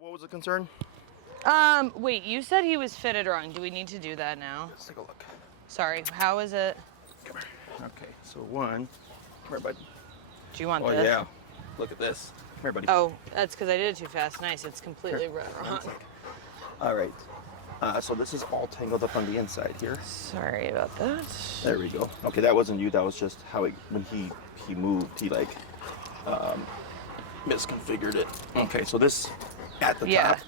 What was the concern? Wait, you said he was fitted wrong. Do we need to do that now? Let's take a look. Sorry, how is it? Come here. Okay, so one. Come here, buddy. Do you want Oh, this? yeah. Look at this. Come here, buddy. Oh, that's because I did it too fast. Nice, it's completely wrong. All right. So this is all tangled up on the inside here. Sorry about that. There we go. Okay, that wasn't you. That was just how when he moved, he like misconfigured it. Okay, so this at the top,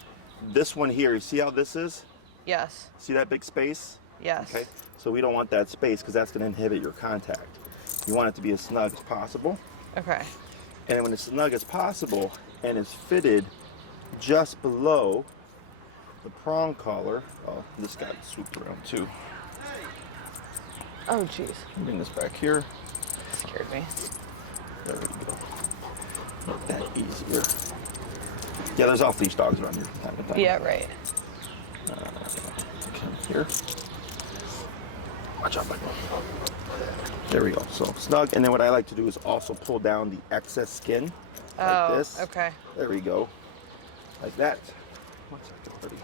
this one here, you see how this is? Yes. See that big space? Yes. Okay, so we don't want that space because that's going to inhibit your contact. You want it to be as snug as possible. Okay. And when it's snug as possible and it's fitted just below the prong collar. Oh, this got swooped around too. Oh, jeez. Bring this back here. Scared me. There we go. Make that easier. Yeah, there's off-leash dogs around here from time to time. Yeah, right. Come here. Watch out, buddy. There we go. So snug. And then what I like to do is also pull down the excess skin. Like this. Okay. There we go. Like that. One second, buddy.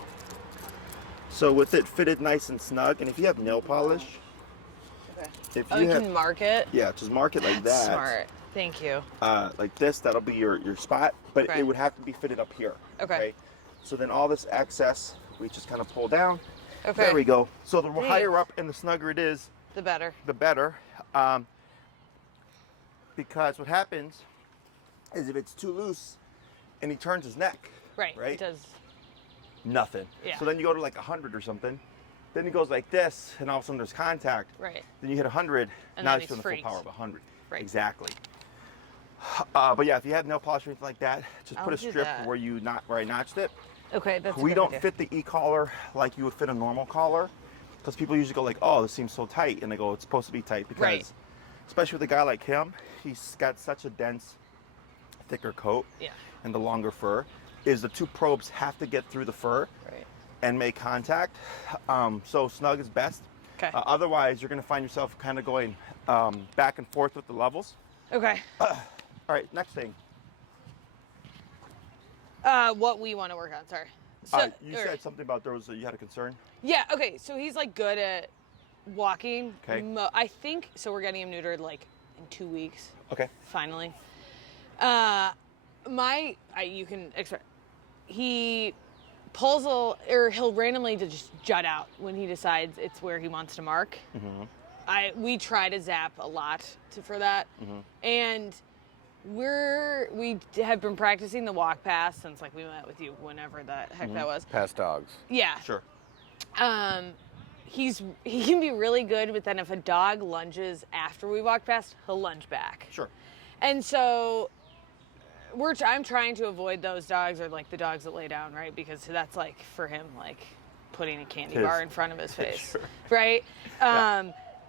So with it fitted nice and snug, and if you have nail polish, if you can mark it? Yeah, just mark it like that. Smart. Thank you. Like this, that'll be your spot, but it would have to be fitted up here. Okay. So then all this excess, we just kind of pull down. Okay. There we go. So the higher up and the snugger it is, the better. The better. Because what happens is if it's too loose and he turns his neck, right? It does nothing. Yeah. So then you go to like 100 or something. Then he goes like this, and all of a sudden there's contact. Right. Then you hit 100, and now he's feeling the full power of 100. Right. Exactly. But yeah, if you have nail polish or anything like that, just put a strip where I notched it. Okay, that's. We don't fit the e-collar like you would fit a normal collar, because people usually go like, "Oh, this seems so tight," and they go, "It's supposed to be tight," because, especially with a guy like him, he's got such a dense, thicker coat, and the longer fur, is the two probes have to get through the fur, and make contact. So snug is best. Okay. Otherwise, you're going to find yourself kind of going back and forth with the levels. Okay. All right, next thing. What we want to work on, sorry. So, you said something about you had a concern? Yeah, okay, so he's like good at walking. Okay. I think, so we're getting him neutered like in 2 weeks. Okay. Finally. You can expect, he pulls he'll randomly just jut out when he decides it's where he wants to mark. Mm-hmm. We try to zap a lot for that. Mm-hmm. And we have been practicing the walk pass since like we met with you, whenever the heck that was. Pass dogs. Yeah. Sure. He can be really good, but then if a dog lunges after we walk past, he'll lunge back. Sure. And so I'm trying to avoid those dogs, or like the dogs that lay down, right? Because that's like for him like putting a candy bar in front of his face. Sure. Right?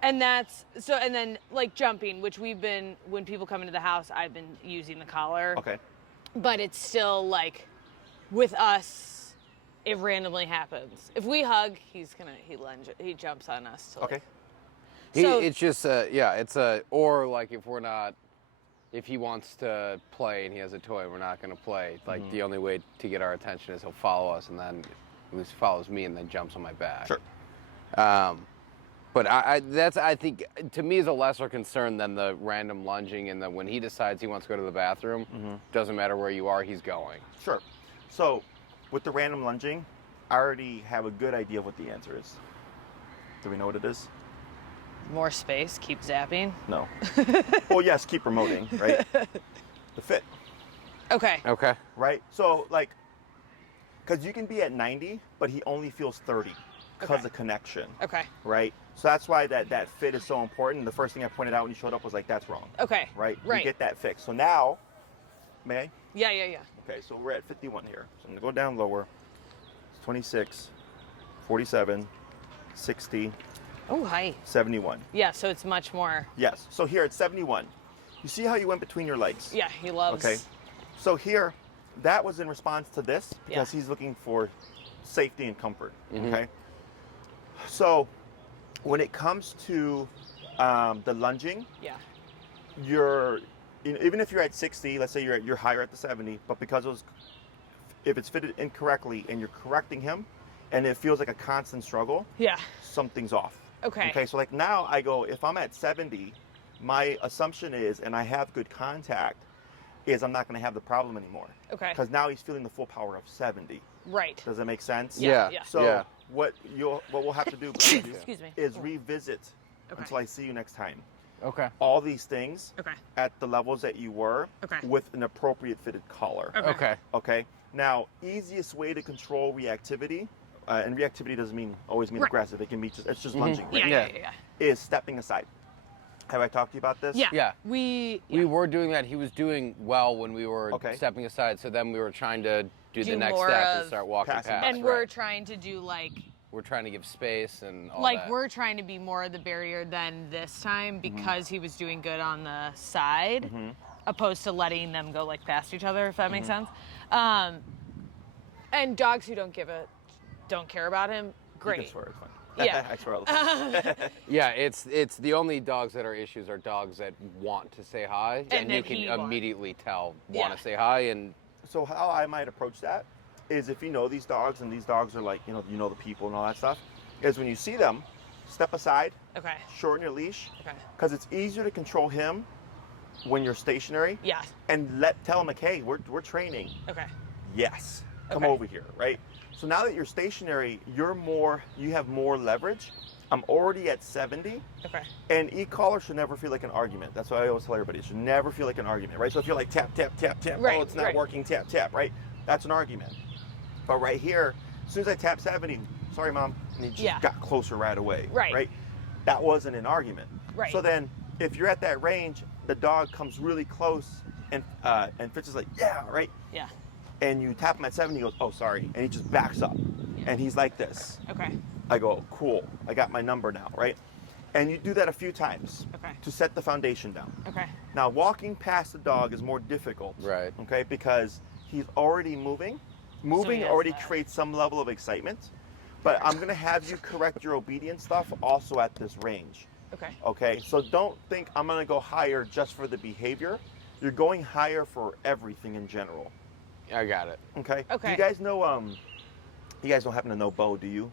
And that's so, and then like jumping, which when people come into the house, I've been using the collar. Okay. But it's still like, with us, it randomly happens. If we hug, he jumps on us. To okay. It's just, or like if he wants to play and he has a toy, we're not going to play. Like the only way to get our attention is he'll follow us, and then at least follows me and then jumps on my back. Sure. But I think, to me, is a lesser concern than the random lunging, and when he decides he wants to go to the bathroom, doesn't matter where you are, he's going. Sure. So, with the random lunging, I already have a good idea of what the answer is. Do we know what it is? More space, keep zapping? No. Well, yes, keep promoting, right? The fit. Okay. Okay. Right? So, like, because you can be at 90, but he only feels 30 because of connection. Okay. Right? So that's why that fit is so important. The first thing I pointed out when you showed up was like, that's wrong. Okay. Right? Right. You get that fixed. So now, may I? Yeah. Okay, so we're at 51 here. So I'm going to go down lower. It's 26, 47, 60. Oh, hi. 71. Yeah, so it's much more. Yes. So here it's 71. You see how you went between your legs? Yeah, he loves. Okay. So here, that was in response to this because he's looking for safety and comfort. Mm-hmm. Okay. So when it comes to the lunging, even if you're at 60, let's say you're higher at the 70, but because if it's fitted incorrectly and you're correcting him, and it feels like a constant struggle, Yeah. something's off. Okay. Okay, so like now I go, if I'm at 70, my assumption is, and I have good contact, is I'm not going to have the problem anymore. Okay. Because now he's feeling the full power of 70. Right. Does that make sense? Yeah. Yeah. So Yeah. what we'll have to do Excuse me. is revisit Okay. until I see you next time. Okay. All these things Okay. at the levels that you were Okay. with an appropriate fitted collar. Okay. Okay. Okay. Now, easiest way to control reactivity, and reactivity doesn't always mean Right. aggressive. It can be it's just Mhm. lunging. Right? Yeah. Is stepping aside. Have I talked to you about this? Yeah. Yeah. We We were doing that. He was doing well when we were Okay. stepping aside. So then we were trying to do the Do next more step of and start walking passing. past. and right. we're trying to do like We're trying to give space and all like that. we're trying to be more of the barrier than this time because he was doing good on the side, opposed to letting them go like past each other. If that makes sense. And dogs who don't care about him, You great. can swear, it's fine. Yeah. I swear all the time. Yeah, it's the only dogs that are issues are dogs that want to say hi, and you that he can won't. immediately tell Yeah. want to say hi, and So how I might approach that is if you know these dogs and these dogs are like, you know the people and all that stuff, is when you see them, step aside, Okay. shorten your leash, Okay. because it's easier to control him when you're stationary Yeah. and tell him like, hey, we're training. Okay. Yes, come Okay. over here, right? So now that you're stationary, you have more leverage. I'm already at 70, Okay. and e-collar should never feel like an argument. That's what I always tell everybody. It should never feel like an argument, right? So if you're like tap, tap, tap, tap, Right, oh, it's not right. working, tap, tap, right? That's an argument. But right here, as soon as I tap 70, sorry, Mom, and he just Yeah. got closer right away, Right. right? That wasn't an argument. Right. So then, if you're at that range, the dog comes really close, and Fitz is like, yeah, right? Yeah. And you tap him at 70, he goes, oh, sorry, and he just backs up. And he's like this. Okay. I go, cool, I got my number now, right? And you do that a few times Okay. to set the foundation down. Okay. Now, walking past the dog is more difficult, Right. okay, because he's already moving. Moving has already that. creates some level of excitement, but I'm gonna have you correct your obedience stuff also at this range, Okay. okay? So don't think I'm gonna go higher just for the behavior. You're going higher for everything in general, I got it. okay? Okay. You guys know, you guys don't happen to know Bo, do you?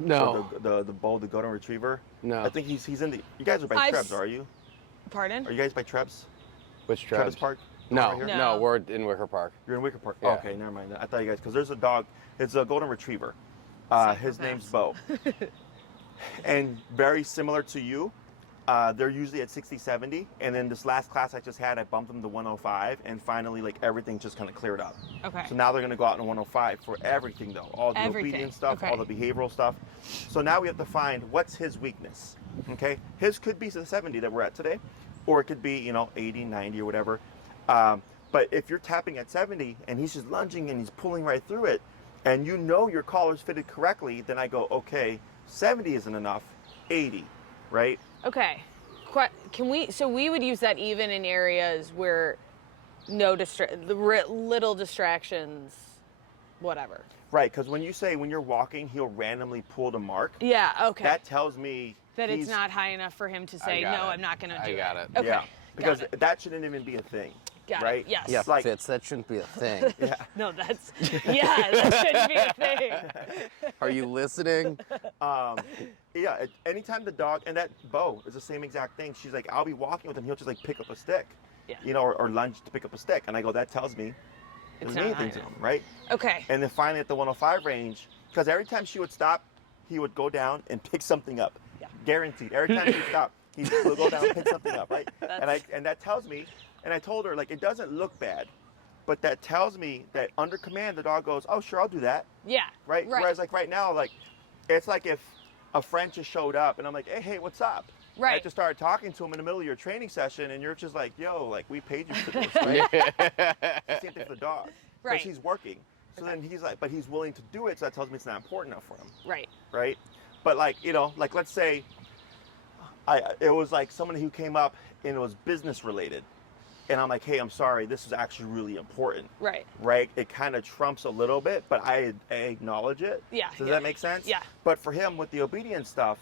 No, The Bo, the golden retriever. no. I think he's in the. You guys are by I've Trebs, are you? Pardon? Are you guys by Trebs? Which Travis Trebs? Park? No, Over here? No. no, we're in Wicker Park. You're in Wicker Park. Yeah. Okay, never mind. I thought you guys, because there's a dog. It's a golden retriever. His name's Bo, and very similar to you. They're usually at 60, 70, and then this last class I just had, I bumped them to 105, and finally, like everything just kind of cleared up. Okay. So now they're going to go out in 105 for everything, though. All the Everything. obedience stuff, Okay. all the behavioral stuff. So now we have to find what's his weakness. Okay, his could be the 70 that we're at today, or it could be 80, 90, or whatever. But if you're tapping at 70 and he's just lunging and he's pulling right through it, and you know your collar's fitted correctly, then I go, okay, 70 isn't enough, 80, right? Okay. Can we? So we would use that even in areas where little distractions, whatever. Right, because when you're walking, he'll randomly pull the mark. Yeah. Okay. That tells me that it's he's- not high enough for him to say no. got it. I'm not going to do I it. got it. Okay. Yeah, Got because it. that shouldn't even be a thing. Got it. right? Yes. Yeah, Like- Fitz, that shouldn't be a thing. Yeah. No, that's that shouldn't be a thing. Are you listening? Yeah, anytime the dog, and that Bo is the same exact thing. She's like, I'll be walking with him, he'll just like pick up a stick, Yeah. or lunge to pick up a stick. And I go, that tells me It's there's not anything high to enough. him, right? Okay. And then finally at the 105 range, because every time she would stop, he would go down and pick something up. Yeah. Guaranteed. Every time she stopped, he would go down and pick something up, right? And that tells me, and I told her, like, it doesn't look bad, but that tells me that under command, the dog goes, oh, sure, I'll do that, Yeah. right? Whereas, like, right now, like, it's like if a friend just showed up and I'm like, hey, what's up? And I Right. just started talking to him in the middle of your training session, and you're just like, yo, like, we paid you for this, right? Same thing for the dog. Right. Because he's working. So then he's like, but he's willing to do it, so that tells me it's not important enough for him, Right. right? But like, like let's say, it was like somebody who came up and it was business related. And I'm like, hey, I'm sorry, this is actually really important, Right. right? It kind of trumps a little bit, but I acknowledge it. Yeah, Does yeah. that make sense? Yeah. But for him, with the obedience stuff,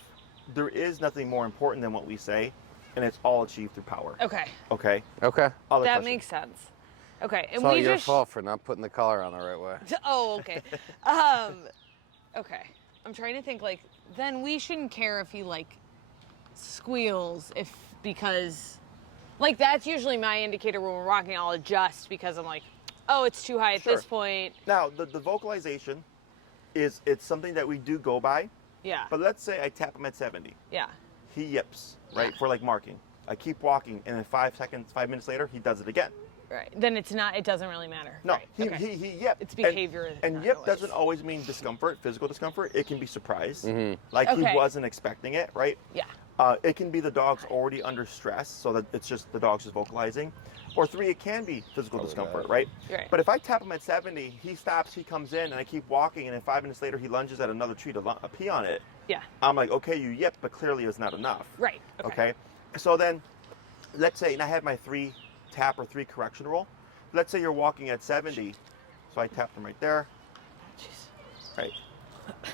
there is nothing more important than what we say, and it's all achieved through power. Okay. Okay? Okay. Other That questions? makes sense. Okay, and It's all we your just. fault for not putting the collar on the right way. Oh, okay. Okay. I'm trying to think. Like, then we shouldn't care if he like squeals because, like, that's usually my indicator when we're walking. I'll adjust because I'm like, oh, it's too high at Sure. this point. Now, the vocalization it's something that we do go by. Yeah. But let's say I tap him at 70. Yeah. He yips, right, Yeah. for like marking. I keep walking, and then 5 minutes later, he does it again. Right. Then it's not. It doesn't really matter. No, Right. he Okay. yipped. It's behavior, And not yip noise. doesn't always mean discomfort, physical discomfort. It can be surprise. Like Okay. he wasn't expecting it, right? Yeah. It can be the dog's already under stress, so that it's just the dog's just vocalizing. Or 3, it can be physical discomfort, right? Right. But if I tap him at 70, he stops, he comes in, and I keep walking, and then 5 minutes later, he lunges at another tree to pee on it. Yeah. I'm like, okay, you yipped, but clearly it's not enough. Right. Okay. So then, let's say, and I had my 3 tap or 3 correction rule. Let's say you're walking at 70, so I tapped him right there, Jeez. right,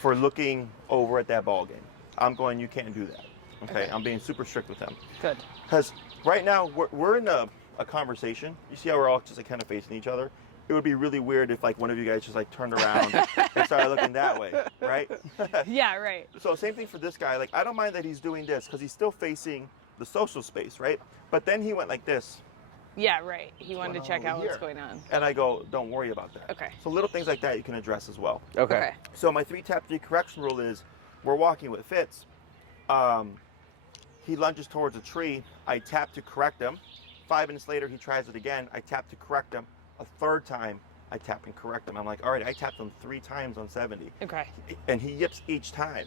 for looking over at that ball game. I'm going, you can't do that. Okay. Okay. I'm being super strict with him. Good. Because right now, we're in a conversation. You see how we're all just like kind of facing each other? It would be really weird if like one of you guys just like turned around and started looking that way, right? Yeah. Right. So same thing for this guy. Like, I don't mind that he's doing this because he's still facing the social space, right? But then he went like this, Yeah. Right. He wanted to going check on out over what's here? going on. and I go, don't worry about that. Okay. So little things like that you can address as well. Okay. So my 3 tap 3 correction rule is, we're walking with Fitz. He lunges towards a tree. I tap to correct him. 5 minutes later, he tries it again. I tap to correct him. A 3rd time, I tap and correct him. I'm like, all right, I tapped him 3 times on 70. Okay. And he yips each time,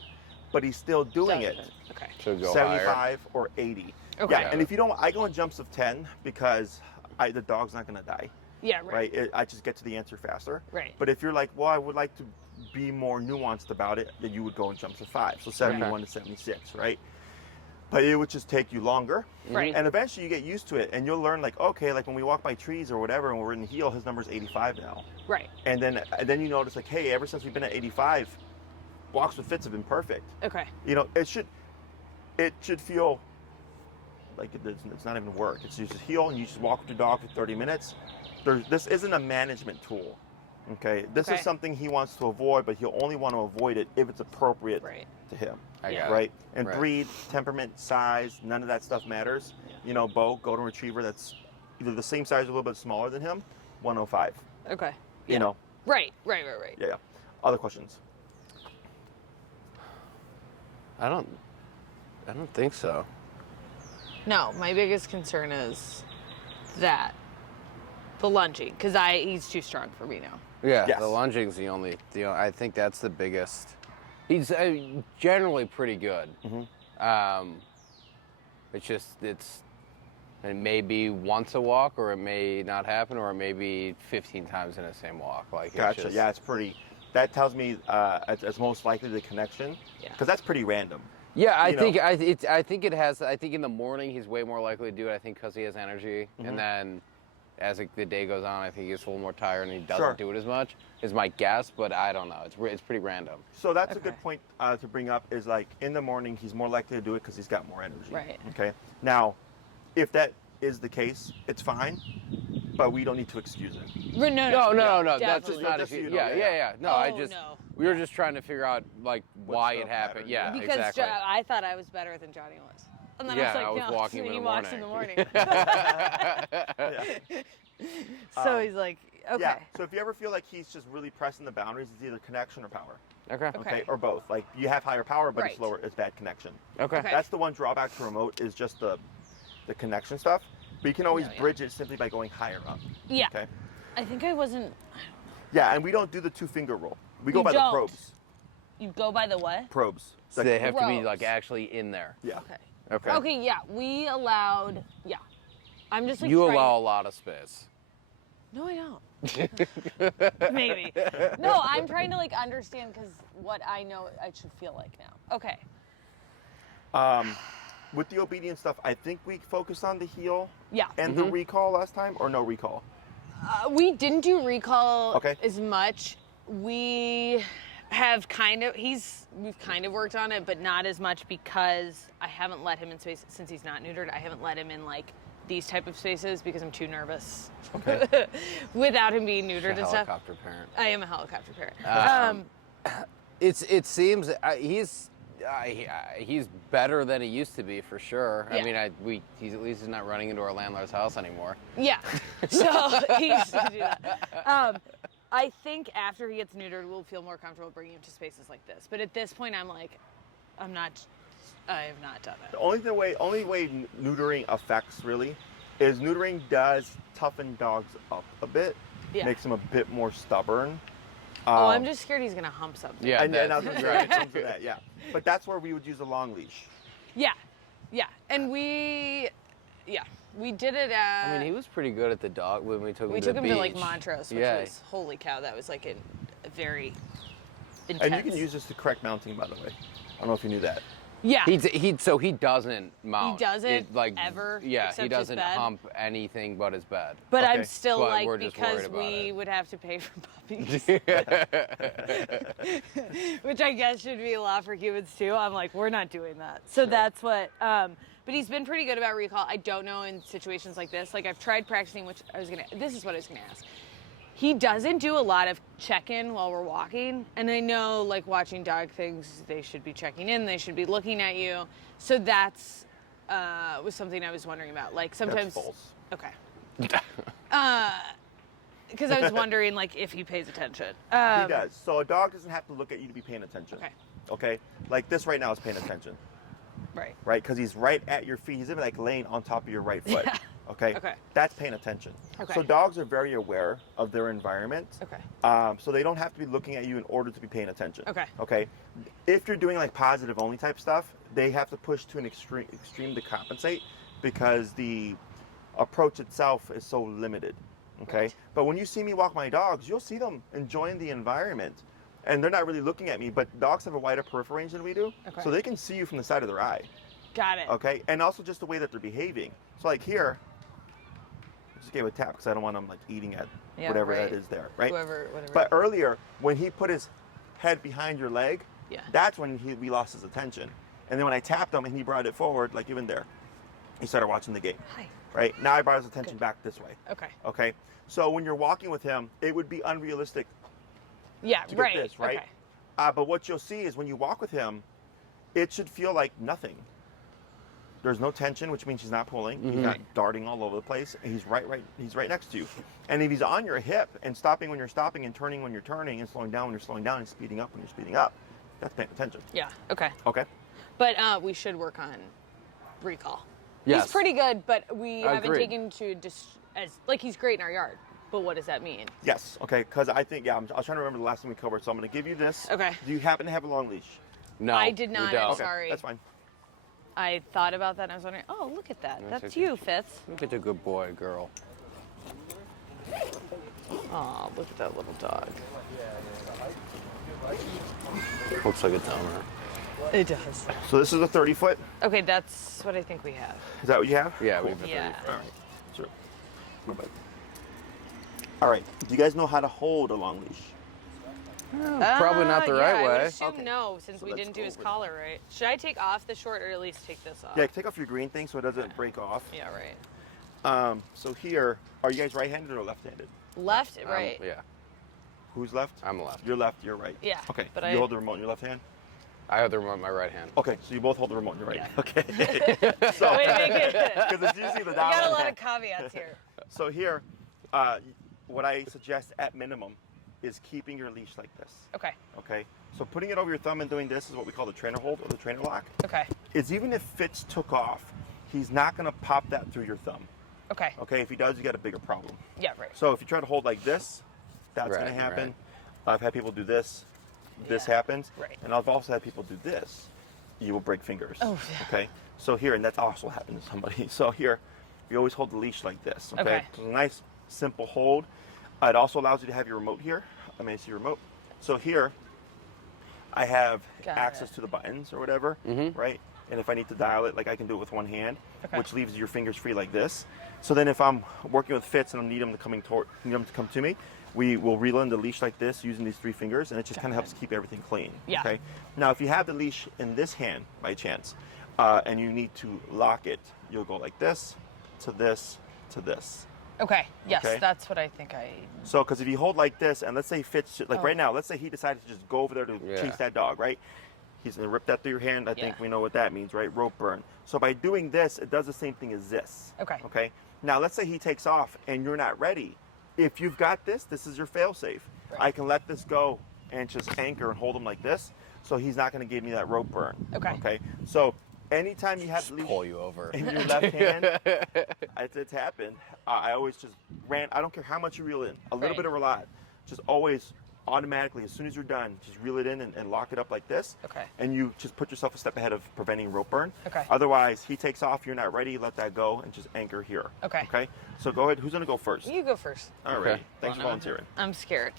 but he's still doing it. Okay. Should go 75 higher. or 80. Okay. Yeah, and if you don't, I go in jumps of 10 because the dog's not going to die, Yeah. Right. right? I just get to the answer faster. Right. But if you're like, well, I would like to be more nuanced about it, then you would go in jumps of 5. So 71 to 76, right? But it would just take you longer. Right. And eventually you get used to it and you'll learn like, okay, like when we walk by trees or whatever and we're in the heel, his number's 85 now. Right. And then you notice like, hey, ever since we've been at 85, walks with Fitz have been perfect. Okay. You know, it should feel like it's not even work. It's just heel and you just walk with your dog for 30 minutes. This isn't a management tool. Okay. This Okay. is something he wants to avoid, but he'll only want to avoid it if it's appropriate Right. to him. I Yeah. got it. Right? And Right. breed, temperament, size, none of that stuff matters. Yeah. You know, Bo, golden retriever, that's either the same size or a little bit smaller than him, 105. Okay. You know? Right. Right. Yeah. Other questions? I don't think so. No, my biggest concern is that the lunging, because he's too strong for me now. Yeah, Yes. the lunging's the only. I think that's the biggest. He's generally pretty good. It may be once a walk, or it may not happen, or it may be 15 times in the same walk. Like it's Gotcha. just- Yeah, it's pretty. That tells me it's most likely the connection. Yeah. Because that's pretty random. Yeah, I You know. think it has. I think in the morning he's way more likely to do it. I think because he has energy, and then as the day goes on, I think he gets a little more tired and he doesn't Sure. do it as much. Is my guess, but I don't know. It's pretty random. So that's a Okay. good point to bring up. Is like in the morning he's more likely to do it because he's got more energy. Right. Okay. Now, if that is the case, it's fine, but we don't need to excuse it. No, that's just definitely. not. Just so you know, Yeah. yeah. No, Oh, no. We were just trying to figure out like why the it happened. pattern? Yeah, Because exactly. I thought I was better than Johnny was. And then Yeah, I I was was like, no, walking in he the walks in the morning. morning. So he's like, okay. Yeah. So if you ever feel like he's just really pressing the boundaries, it's either connection or power. Okay. Okay. Or both. Like you have higher power, but it's Right. lower. It's bad connection. Okay. Okay. That's the one drawback to remote is just the connection stuff. But you can always Yeah. bridge it simply by going higher up. Yeah. Okay. I think I wasn't. Yeah, and we don't do the 2-finger rule. We go You by don't. the probes. You go by the what? Probes. So they have to be Gross. like actually in there. Yeah. Okay. Okay. Okay, yeah. We allowed. Yeah. I'm just like. You trying- allow a lot of space. No, I don't. Maybe. No, I'm trying to like understand because what I know I should feel like now. Okay. With the obedience stuff, I think we focused on the heel Yeah. and the recall last time, or no recall? We didn't do recall Okay. as much. We have we've kind of worked on it, but not as much because I haven't let him in space since he's not neutered. I haven't let him in like these type of spaces because I'm too nervous Okay. without him being neutered A and stuff. helicopter parent. I am a helicopter parent. It seems he's better than he used to be for sure. Yeah. I mean, he's at least not running into our landlord's house anymore. Yeah, so he used to do that. I think after he gets neutered, we'll feel more comfortable bringing him to spaces like this. But at this point, I have not done it. The only way neutering affects really is neutering does toughen dogs up a bit, Yeah. makes them a bit more stubborn. I'm just scared he's gonna hump something. Yeah, And I was gonna say, it comes to that, yeah. But that's where we would use a long leash. Yeah, and we did it at. I mean, he was pretty good at the dog when we took him we to took the him beach. to like Montrose, which was holy cow. That was like a very intense. And you can use this to correct mounting, by the way. I don't know if you knew that. Yeah. So he doesn't mount. He doesn't ever. ever, Yeah, except he his doesn't bed. hump anything but his bed. But Okay. I'm still But like, we're just because worried about we it. would have to pay for puppies, which I guess should be a lot for humans too. I'm like, we're not doing that. So that's what, but he's been pretty good about recall. I don't know in situations like this. Like I've tried practicing, this is what I was gonna ask. He doesn't do a lot of check-in while we're walking. And I know like watching dog things, they should be checking in, they should be looking at you. So that's, was something I was wondering about. Like sometimes. That's false. Okay. Because I was wondering, like, if he pays attention. He does. So a dog doesn't have to look at you to be paying attention. Okay. Okay? Like this right now is paying attention, Right. right? Because he's right at your feet. He's even like laying on top of your right foot. Yeah. Okay? Okay. That's paying attention. Okay. So dogs are very aware of their environment. Okay. So they don't have to be looking at you in order to be paying attention. Okay. Okay. If you're doing like positive only type stuff, they have to push to an extreme to compensate because the approach itself is so limited. Okay. Right. But when you see me walk my dogs, you'll see them enjoying the environment. And they're not really looking at me, but dogs have a wider peripheral range than we do. Okay. So they can see you from the side of their eye. Got it. Okay. And also just the way that they're behaving. So like here, I just gave a tap because I don't want them like eating at Yeah, whatever right. that is there, right? Whatever. But earlier, when he put his head behind your leg, Yeah. that's when we lost his attention. And then when I tapped him and he brought it forward, like even there, he started watching the game, Hi. right? Now I brought his attention Good. back this way. Okay. Okay. So when you're walking with him, it would be unrealistic Yeah. to Right. get this, right? Okay. But what you'll see is when you walk with him, it should feel like nothing. There's no tension, which means he's not pulling. He's not darting all over the place. He's he's right next to you. And if he's on your hip and stopping when you're stopping and turning when you're turning and slowing down when you're slowing down and speeding up when you're speeding up, that's paying attention. Yeah. Okay. Okay. But we should work on recall. Yes. He's pretty good, but we haven't Agreed. taken to like he's great in our yard. But what does that mean? Yes. Okay. Because I think I was trying to remember the last thing we covered, so I'm going to give you this. Okay. Do you happen to have a long leash? No, I did we not, don't. I'm Okay, sorry. that's fine. I thought about that and I was wondering, oh, look at that. That's That's okay. you, Fitz. Look at the good boy, girl. Oh, look at that little dog. Looks like a downer. It does. So this is a 30-foot. Okay, that's what I think we have. Is that what you have? Yeah, Cool. we've Yeah. All right. Sure. No bad. All right. Do you guys know how to hold a long leash? Probably not the right I would way. assume Okay. no, since So we let's didn't do go his with- collar right. Should I take off the short or at least take this off? Yeah. Take off your green thing so it doesn't break off. Yeah, right. So here, are you guys right-handed or left-handed? Left, right. Yeah, Who's left? I'm left. You're left. You're right. Yeah, Okay. but you I- hold the remote in your left hand. I have the remote in my right hand. Okay. So you both hold the remote in your right. Yeah. Okay. so Way to make it. because it's usually the We down. got a lot of caveats here. So here, what I suggest at minimum is keeping your leash like this. Okay. Okay. So putting it over your thumb and doing this is what we call the trainer hold or the trainer lock. Okay. Is even if Fitz took off, he's not going to pop that through your thumb. Okay. Okay. If he does, you got a bigger problem. Yeah, right. So if you try to hold like this, that's Right, going to happen. right. I've had people do this. This Yeah, happens. right. And I've also had people do this. You will break fingers. Oh, yeah. Okay. So here, and that's also happened to somebody. So here, you always hold the leash like this. Okay. Okay. So it's a nice, simple hold. It also allows you to have your remote here. I mean, see your remote. So here, I have Got access it. to the buttons or whatever, right? And if I need to dial it, like I can do it with one hand, Okay. which leaves your fingers free like this. So then if I'm working with Fitz and I need him to come to me, we will reel in the leash like this using these three fingers, and it just kind of helps keep everything clean. Yeah. Okay. Now, if you have the leash in this hand by chance, and you need to lock it, you'll go like this, to this to this. Okay. Yes, Okay. that's what I think I. So, because if you hold like this, and let's say Fitz, like Oh. right now, let's say he decided to just go over there to Yeah. chase that dog, right? He's gonna rip that through your hand. I think Yeah. we know what that means, right? Rope burn. So by doing this, it does the same thing as this. Okay. Okay. Now let's say he takes off and you're not ready. If you've got this, this is your fail safe. Right. I can let this go and just anchor and hold him like this, so he's not gonna give me that rope burn. Okay. Okay. So anytime you have Just leash pull you over. in your left hand, it's happened. I always just ran. I don't care how much you reel in, a little Right. bit or a lot. Just always automatically, as soon as you're done, just reel it in and lock it up like this. Okay. And you just put yourself a step ahead of preventing rope burn. Okay. Otherwise, he takes off, you're not ready, let that go, and just anchor here. Okay. Okay. So go ahead. Who's gonna go first? You go first. All Okay. right. Thanks for volunteering. I'm scared.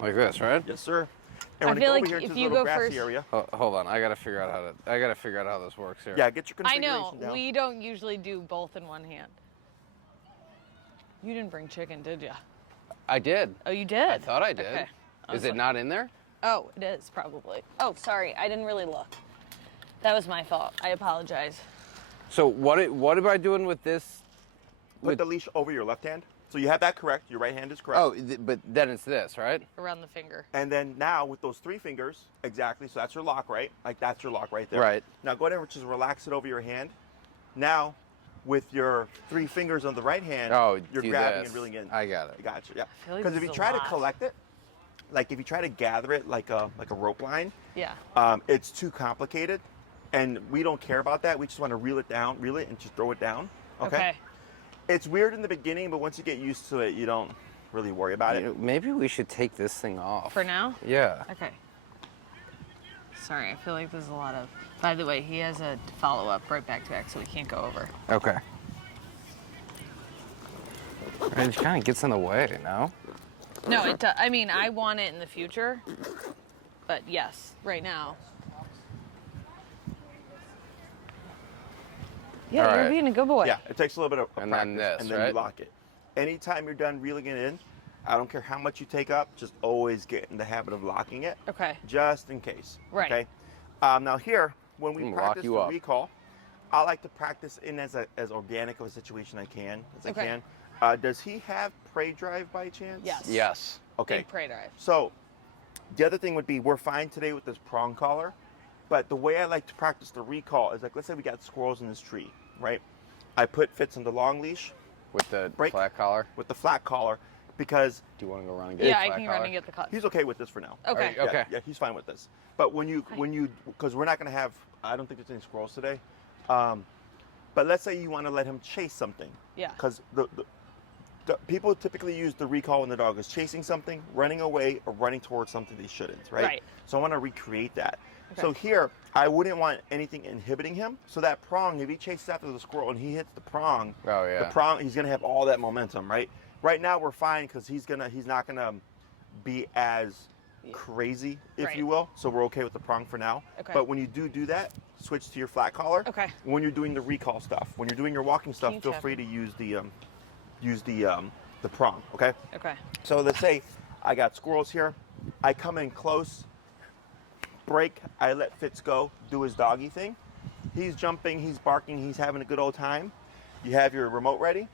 Like this, right? Yes, sir. And I we're gonna feel go like over here if to the you little go grassy first- area. Hold on, I gotta figure out how this works here. Yeah, get your I configuration know. down. We don't usually do both in one hand. You didn't bring chicken, did you? I did. Oh, you did? I thought I did. Okay. I Is was it like- not in there? Oh, it is probably. Oh, sorry. I didn't really look. That was my fault. I apologize. So what am I doing with this? Put the leash over your left hand. So you have that correct. Your right hand is correct. Oh, but then it's this, right? Around the finger. And then now with those 3 fingers, exactly, so that's your lock, right? Like that's your lock right there. Right. Now go ahead and just relax it over your hand. Now, with your 3 fingers on the right hand, Oh, you're do grabbing this. and reeling in. I got it. Gotcha, yeah. feel like Because if this you is a try to lot. collect it, like if you try to gather it like a rope line, Yeah. it's too complicated. And we don't care about that. We just want to reel it and just throw it down. Okay? It's weird in the beginning, but once you get used to it, you don't really worry about You know, it. maybe we should take this thing off. For now? Yeah. Okay. Sorry, I feel like there's a lot of. By the way, he has a follow up right back to back, so we can't go over. Okay. It kind of gets in the way, no? No, it does. I mean, I want it in the future, but yes, right now. Yeah, All you're right. being a good boy. Yeah, it takes a little bit of And practice, then this, and then right? you lock it. Anytime you're done reeling it in, I don't care how much you take up, just always get in the habit of locking it, Okay. just in case. Right. Okay. Now here, when we I'm gonna lock practice you the up. recall, I like to practice in as organic of a situation as I Okay. can. Does he have prey drive by chance? Yes. Yes. Okay. Big prey drive. So the other thing would be we're fine today with this prong collar, but the way I like to practice the recall is like, let's say we got squirrels in this tree, right? I put Fitz on the long leash With the Break. flat collar. with the flat collar because Do you want to go around and get Yeah, the I flat can collar? run and get the cut. he's okay with this for now. Okay. Yeah, Okay. Yeah, he's fine with this. But when you, because we're not going to have, I don't think there's any squirrels today. But let's say you want to let him chase something. Yeah. Because the people typically use the recall when the dog is chasing something, running away, or running towards something they shouldn't, right? Right. So I want to recreate that. Okay. So here, I wouldn't want anything inhibiting him. So that prong, if he chases after the squirrel and he hits the prong, Oh, yeah. the prong, he's gonna have all that momentum, right? Right now we're fine because he's not gonna be as crazy, if Right. you will. So we're okay with the prong for now. Okay. But when you do that, switch to your flat collar. Okay. When you're doing the recall stuff, when you're doing your walking stuff, you feel tap free it? to use the prong. Okay. Okay. So let's say I got squirrels here. I come in close, break, I let Fitz go, do his doggy thing. He's jumping, he's barking, he's having a good old time. You have your remote ready.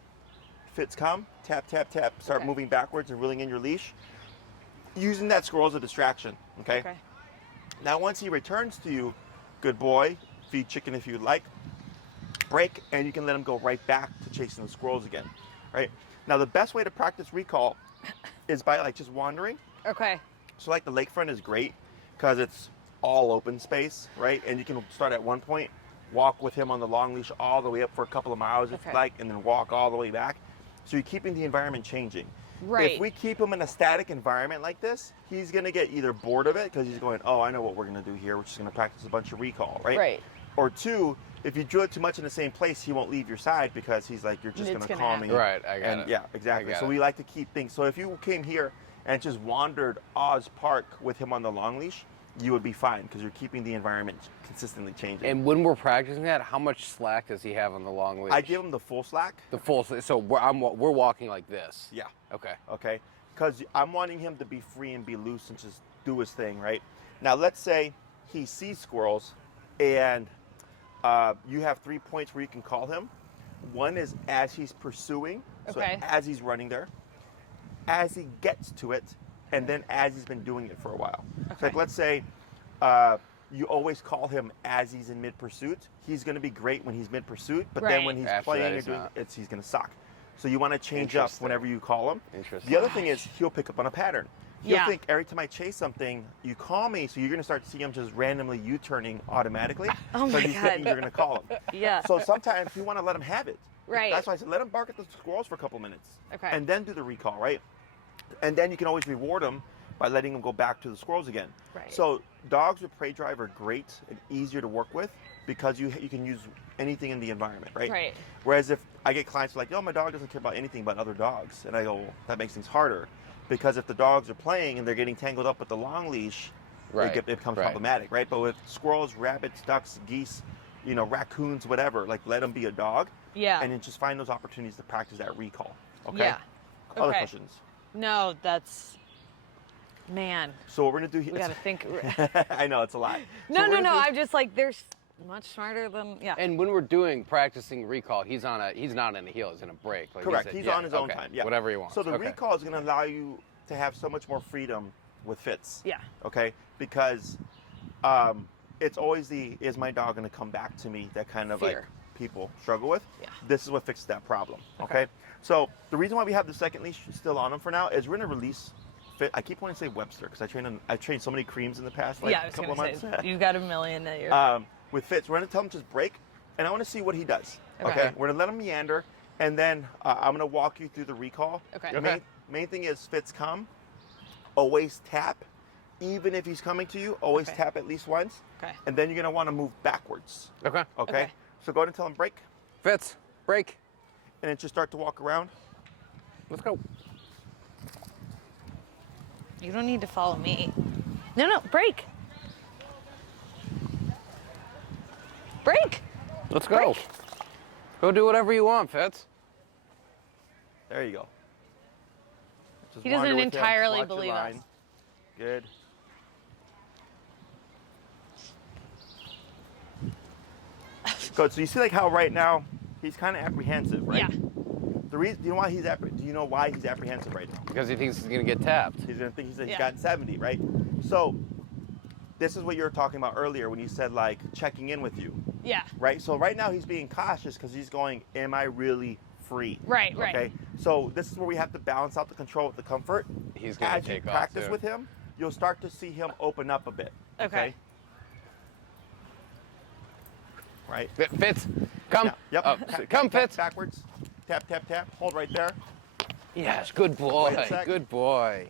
Fitz come, tap, tap, tap, start Okay. moving backwards and reeling in your leash. Using that squirrel as a distraction, okay? Okay. Now once he returns to you, good boy, feed chicken if you'd like, break, and you can let him go right back to chasing the squirrels again, right? Now the best way to practice recall is by like just wandering. Okay. So like the lakefront is great because it's all open space, right? And you can start at one point, walk with him on the long leash all the way up for a couple of miles if you Okay. like, and then walk all the way back. So you're keeping the environment changing. Right. If we keep him in a static environment like this, he's gonna get either bored of it because he's going, oh, I know what we're gonna do here. We're just gonna practice a bunch of recall, right? Right. Or two, if you drill it too much in the same place, he won't leave your side because he's like, you're just It's gonna gonna calm me. happen. Right, I got And it. yeah, exactly. I got So it. we like to keep things. So if you came here and just wandered Oz Park with him on the long leash, you would be fine because you're keeping the environment consistently changing. And when we're practicing that, how much slack does he have on the long leash? I give him the full slack. the full. So we're walking like this. Yeah. Okay. Okay. Because I'm wanting him to be free and be loose and just do his thing, right? Now let's say he sees squirrels and you have 3 points where you can call him. One is as he's pursuing, so Okay. as he's running there, as he gets to it, and then as he's been doing it for a while. So Okay. like let's say you always call him as he's in mid-pursuit. He's going to be great when he's mid-pursuit, but then when Right. he's After playing that, or he's doing not. he's going to suck. So you want to change up Interesting. whenever you call him. Interesting. The other thing is he'll pick up on a pattern. He'll Yeah. think every time I chase something, you call me, so you're going to start to see him just randomly U-turning automatically. Oh so my he's God. thinking you're going to call him. Yeah. So sometimes you want to let him have it. Right. That's why I said let him bark at the squirrels for a couple minutes. Okay. And then do the recall, right? And then you can always reward him by letting him go back to the squirrels again. Right. So dogs with prey drive are great and easier to work with because you can use anything in the environment, right? Right. Whereas if I get clients who are like, oh, my dog doesn't care about anything but other dogs, and I go, that makes things harder, because if the dogs are playing and they're getting tangled up with the long leash, Right. it becomes Right. problematic, right? But with squirrels, rabbits, ducks, geese, raccoons, whatever, like let them be a dog, Yeah. and then just find those opportunities to practice that recall. Okay. Yeah. Other Okay. questions? No, that's, man, So what we're gonna do here? we got to think. I know it's a lot. No, So no, we're no. gonna do- I'm just like, there's much smarter than, yeah. And when we're doing practicing recall, he's not in a heel, he's in a break. Like Correct. He's yeah, on his own okay. time. Yeah. Whatever he wants. So the Okay. recall is going to allow you to have so much more freedom with Fitz. Yeah. Okay. Because it's always is my dog going to come back to me? That kind of like Fear. people struggle with. Yeah. This is what fixes that problem. Okay. So the reason why we have the second leash still on him for now is we're going to release. I keep wanting to say Webster because I've trained so many creams in the past like Yeah, I was couple of going months. to say, you've got a million that you're. With Fitz, we're going to tell him just break, and I want to see what he does. Okay. We're going to let him meander, and then I'm going to walk you through the recall. Okay. The Okay. main thing is Fitz come, always tap. Even if he's coming to you, always Okay. tap at least once. Okay. And then you're going to want to move backwards. Okay. Okay? Okay. So go ahead and tell him break, Fitz, break. and then just start to walk around. Let's go. You don't need to follow me. No, break. Break. Let's go. Break. Go do whatever you want, Fitz. There you go. Just He doesn't wander with him, entirely watch your believe us. line. Good. Good. So you see, like how right now he's kind of apprehensive, right? Yeah. The reason, do you know why he's apprehensive right now? Because he thinks he's gonna get tapped. He's gonna think he's Yeah. gotten 70, right? So this is what you were talking about earlier when you said like checking in with you, Yeah. right? So right now he's being cautious because he's going, "Am I really free?" Right, right. Okay. So this is where we have to balance out the control with the comfort. He's gonna As you take off practice too. with him, you'll start to see him open up a bit. Okay. Right. Fitz, come. Yeah. Yep. Oh, Tap, come, tap, Fitz. Backwards. Tap, tap, tap. Hold right there. Yes, good boy. Wait a sec. Good boy.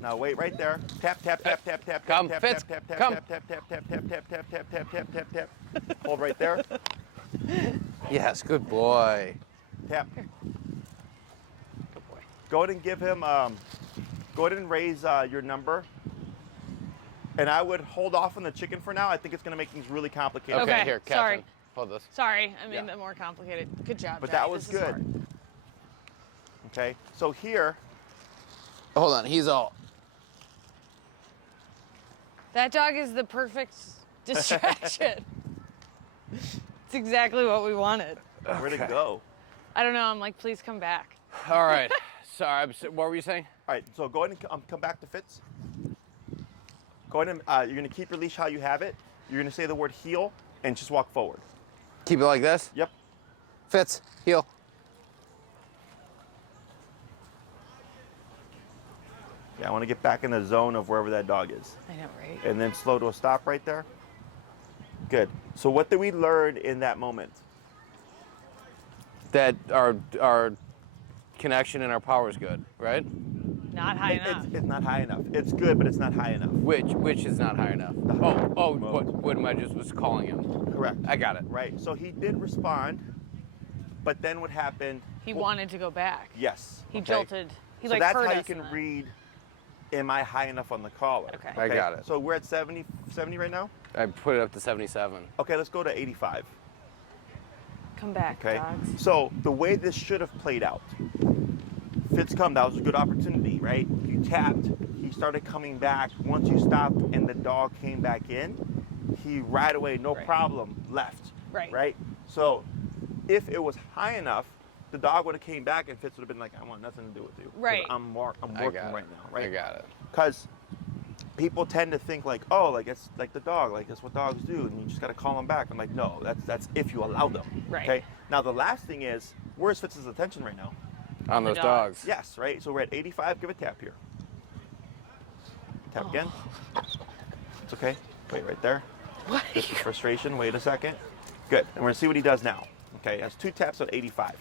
Now wait right there. Tap, tap, tap, tap, tap, Come, tap, Fitz, tap, tap, come. tap, tap, tap, tap, tap, tap, tap, tap, tap, tap, tap, tap. Hold right there. Yes, good boy. Tap. Good boy. Go ahead and give him. Go ahead and raise your number. And I would hold off on the chicken for now. I think it's going to make things really complicated. Okay, here, sorry. Captain. Hold this. Sorry, I made Yeah. that more complicated. Good job. But Johnny. that was This is good. hard. Okay. So here, Hold on, he's all. That dog is the perfect distraction. It's exactly what we wanted. where to Okay. go? I don't know. I'm like, please come back. All right. Sorry, what were you saying? All right. So go ahead and come back to Fitz. Go ahead and you're going to keep your leash how you have it. You're going to say the word heel and just walk forward. Keep it like this. Yep. Fitz, heel. Yeah, I want to get back in the zone of wherever that dog is. I know, right? And then slow to a stop right there. Good. So what did we learn in that moment? That our connection and our power is good, right? Not high enough. It's not high enough. It's good, but it's not high enough. Which is not high enough. What I just was calling him. Correct. I got it. Right. So he did respond, but then what happened? He wanted to go back. Yes. He okay. jolted. He So like that's heard how you us can in that. read, am I high enough on the collar? Okay. I got it. So we're at 70 right now? I put it up to 77. Okay, let's go to 85. Come back, Okay. dogs. So the way this should have played out, Fitz come, that was a good opportunity, right? You tapped, he started coming back. Once you stopped and the dog came back in, he right away, no Right. problem, left. Right. Right? So if it was high enough, the dog would have came back and Fitz would have been like, I want nothing to do with you. 'Cause Right. I'm working right now, right? I got it. Because people tend to think like, oh, like it's like the dog, like that's what dogs do, and you just got to call them back. I'm like, no, that's if you allow them. Right. Okay. Now the last thing is, where's Fitz's attention right now? On The those dogs. dogs. Yes, right. So we're at 85. Give a tap here. Tap again. It's okay. Wait right there. What? This is frustration. Wait a second. Good. And we're gonna see what he does now. Okay. That's 2 taps at 85.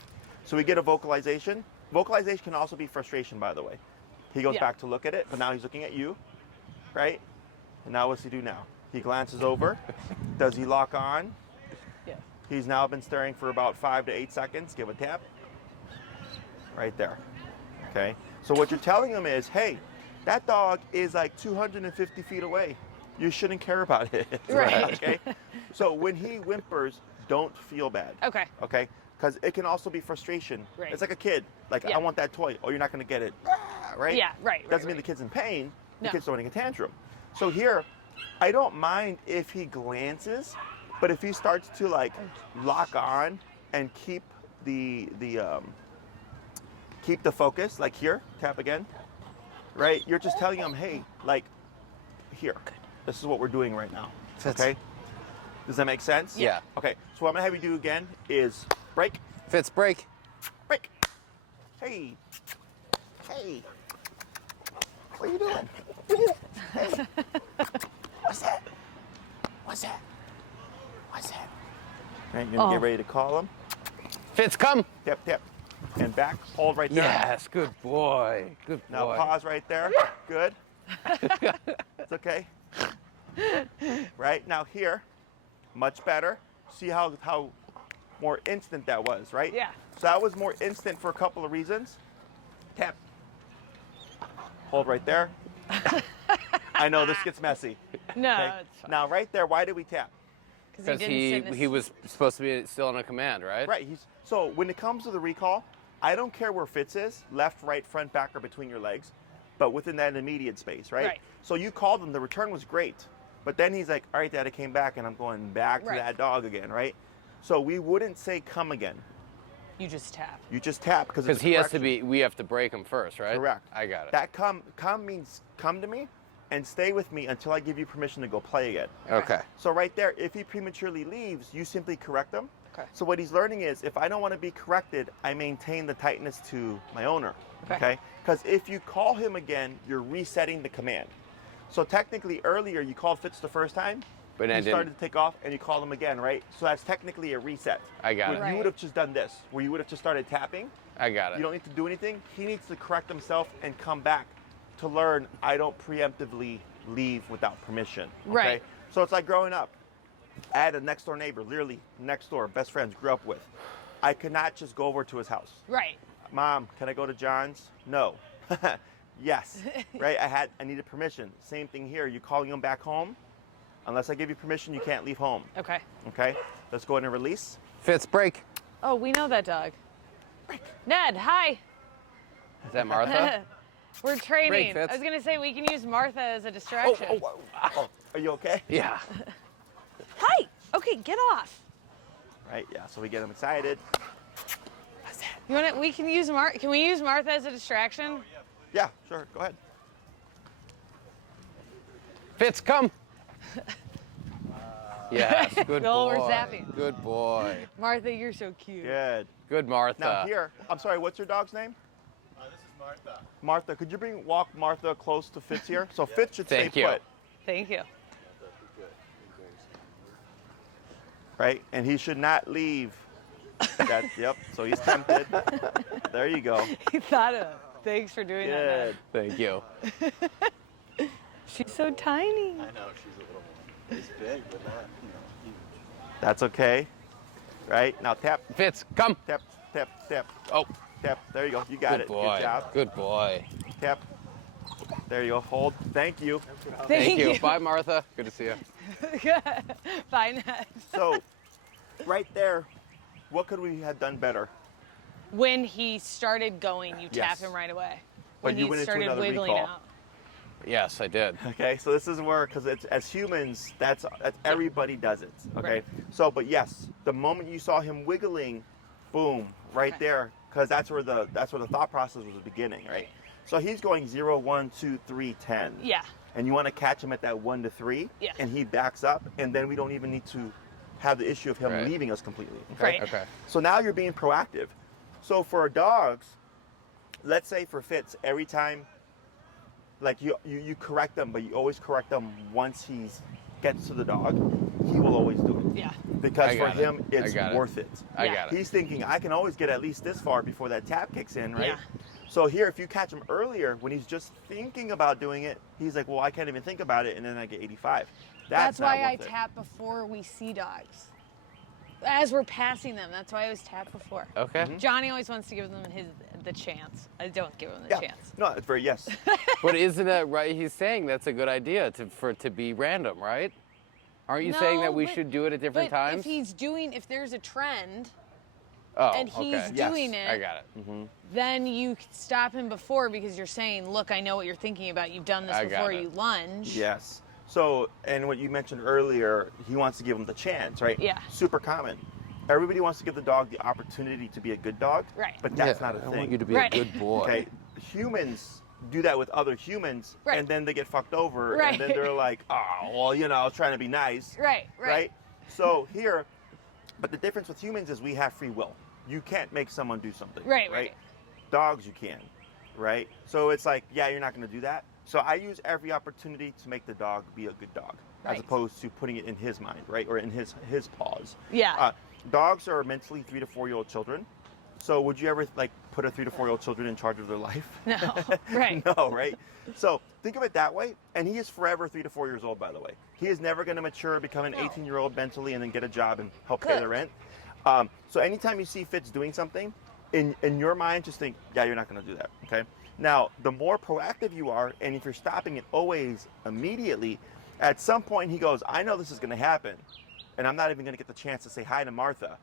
So we get a vocalization. Vocalization can also be frustration, by the way. He goes Yeah. back to look at it, but now he's looking at you, right? And now what's he do now? He glances over. Does he lock on? Yeah. He's now been staring for about 5 to 8 seconds. Give a tap. Right there. Okay. So what you're telling him is, hey, that dog is like 250 feet away. You shouldn't care about it. Right. Okay. So when he whimpers, don't feel bad. Okay. Okay. Because it can also be frustration. Right. It's like a kid. Like, Yeah. I want that toy. Oh, you're not going to get it. Ah, right? Yeah, right. Doesn't mean right. the kid's in pain. The No. kid's throwing a tantrum. So here, I don't mind if he glances, but if he starts to like lock on and keep the focus, like here, tap again, right? You're just telling him, hey, like here, this is what we're doing right now. Fitz. Okay? Does that make sense? Yeah. Okay. So what I'm gonna have you do again is break, Fitz, break. break. Hey, hey. What are you doing? Hey. What's that? What's that? What's that? All right, you're gonna Oh. get ready to call him. Fitz, come. Tap, tap. And back. Hold right there. Yes, good boy. Good boy. Now pause right there. Good. It's okay. Right, now here, much better. See how more instant that was, right? Yeah. So that was more instant for a couple of reasons. Tap. Hold right there. I know this gets messy. No, Okay? it's fine. Now right there, why did we tap? Because didn't he sit in he was supposed to be still on a command, right? Right. So when it comes to the recall, I don't care where Fitz is, left, right, front, back, or between your legs, but within that immediate space, right? Right. So you called him, the return was great. But then he's like, all right, Dad, I came back and I'm going back to Right. that dog again, right? So we wouldn't say come again. You just tap. You just tap because Because he has to be. We have to break him first, right? Correct. I got it. That come means come to me and stay with me until I give you permission to go play again. Okay. So right there, if he prematurely leaves, you simply correct him. Okay. So what he's learning is, if I don't want to be corrected, I maintain the tightness to my owner. Okay. Because if you call him again, you're resetting the command. So technically, earlier you called Fitz the first time, But he I started didn't. to take off, and you called him again, right? So that's technically a reset. I got Where it. Right. You would have just done this, where you would have just started tapping. I got You it. don't need to do anything. He needs to correct himself and come back to learn I don't preemptively leave without permission. Okay? Right. So it's like growing up. I had a next door neighbor, literally next door, best friends, grew up with. I could not just go over to his house. Right. Mom, can I go to John's? No. Yes. Right? I needed permission. Same thing here. You calling him back home? Unless I give you permission, you can't leave home. Okay. Okay? Let's go ahead and release. Fitz, break. Oh, we know that dog. Ned, hi. Is that Martha? We're training. Fitz. I was gonna say we can use Martha as a distraction. Oh, are you okay? Yeah. Hi. Okay, get off. Right? Yeah. So we get him excited. You want to? We can use Can we use Martha as a distraction? Yeah, sure. Go ahead. Fitz, come. Yes, good No, boy. we're zapping. Good boy. Martha, you're so cute. Good. Good Martha. Now here, I'm sorry, what's your dog's name? This is Martha. Martha. Could you walk Martha close to Fitz here? So Fitz should Thank stay you. put, Thank you. right? And he should not leave. Yep. So he's tempted. There you go. He thought of it. Thanks for doing that. Good. Thank you. Ned. She's so tiny. I know she's a little one. It's big, but not, huge. That's okay. Right? Now tap, Fitz, come. tap, tap, tap, Oh, tap. There you go. You got good it. boy. Good job. Good boy. Tap. There you go. Hold. Thank you. Thank you. Bye, Martha. Good to see you. Bye, Ned. So, right there, what could we have done better? When he started going, you tap Yes. him right away. But When you he went into started another wiggling recall. out. Yes, I did. Okay, so this is where, because it's as humans, that's everybody does it. Okay, Right. so but yes, the moment you saw him wiggling, boom, right Okay. there, because that's where the thought process was beginning, right? So he's going 0, 1, 2, 3, 10. Yeah. And you want to catch him at that 1 to 3, Yeah. and he backs up, and then we don't even need to have the issue of him Right. leaving us completely. Okay? Right. Okay. So now you're being proactive. So for dogs, let's say for Fitz, every time, like you correct them, but you always correct them once he gets to the dog, he will always do it. Yeah. Because I for got it. him, I it's got it. worth it. I Yeah. got it. He's thinking, I can always get at least this far before that tap kicks in, right? Yeah. So here, if you catch him earlier, when he's just thinking about doing it, he's like, well, I can't even think about it, and then I get 85. That's not why I worth it. tap before we see dogs. As we're passing them, that's why I always tap before. Okay. Johnny always wants to give them the chance. I don't give him the chance. No, it's very yes. But isn't that right? He's saying that's a good idea for it to be random, right? Aren't you saying that No, we but- should do it at different But times? if there's a trend oh, and he's okay. Yes. doing it, I got it. then you stop him before because you're saying, look, I know what you're thinking about. You've done this I got before it. you lunge. Yes. So, and what you mentioned earlier, he wants to give him the chance, right? Yeah. Super common. Everybody wants to give the dog the opportunity to be a good dog, Right. but that's Yeah, not a I thing. want you to be Right. a good boy. Okay, humans do that with other humans, Right. and then they get fucked over, Right. and then they're like, oh, well, I was trying to be nice, Right. So here, but the difference with humans is we have free will. You can't make someone do something, Right. Dogs, you can, right? So it's like, yeah, you're not going to do that. So I use every opportunity to make the dog be a good dog, Right. as opposed to putting it in his mind, right, or in his paws. Yeah. Dogs are mentally 3 to 4 year old children. So would you ever put a 3 to 4 year old children in charge of their life? No. Right. No, right? So think of it that way. And he is forever 3 to 4 years old, by the way. He is never going to mature, become an No. 18-year-old mentally, and then get a job and help pay Good. the rent. So anytime you see Fitz doing something, in your mind, just think, yeah, you're not going to do that, okay? Now, the more proactive you are, and if you're stopping it always immediately, at some point he goes, I know this is going to happen, and I'm not even going to get the chance to say hi to Martha,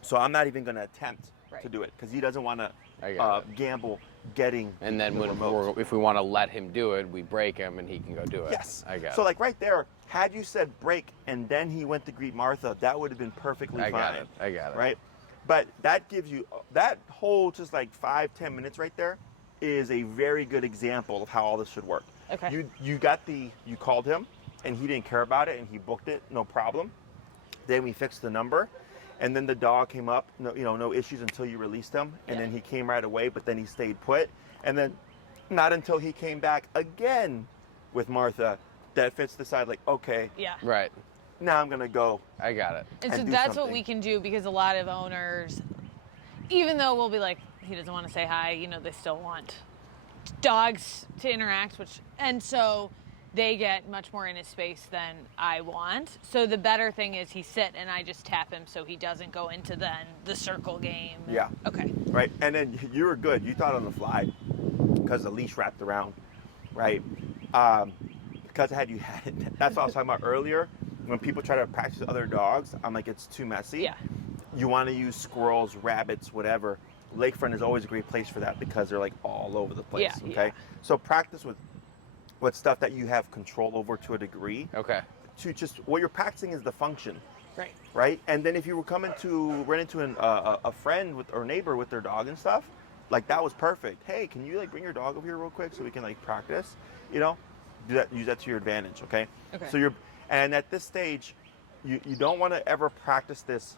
so I'm not even going to attempt to do it, because he doesn't want I got to gamble getting And then the when remote. if we want to let him do it, we break him and he can go do it. Yes. I got So it. like right there, had you said break and then he went to greet Martha, that would have been perfectly I fine. got it. I got it. Right? But that gives you, that whole just like 5-10 minutes right there is a very good example of how all this should work. Okay. You called him and he didn't care about it and he booked it, no problem. Then we fixed the number. And then the dog came up, no issues until you released him. And Yeah. then he came right away, but then he stayed put. And then not until he came back again with Martha that Fitz decided, like, okay, Yeah. Right. now I'm going to go. I got it. And so do that's what something. we can do, because a lot of owners, even though we'll be like, he doesn't want to say hi, they still want dogs to interact, and so they get much more in his space than I want. So the better thing is he sit and I just tap him so he doesn't go into then the circle game. Yeah. Okay. Right? And then you were good. You thought on the fly because the leash wrapped around, right? Because had you had it. That's what I was talking about earlier. When people try to practice with other dogs, I'm like, it's too messy. Yeah. You want to use squirrels, rabbits, whatever. Lakefront is always a great place for that because they're like all over the place. Yeah, Okay. yeah. So practice with stuff that you have control over to a degree. Okay. To just what you're practicing is the function. Right. Right? And then if you were run into a friend or neighbor with their dog and stuff, like that was perfect. Hey, can you like bring your dog over here real quick so we can like practice? Use that to your advantage, okay? Okay. And at this stage, you don't want to ever practice this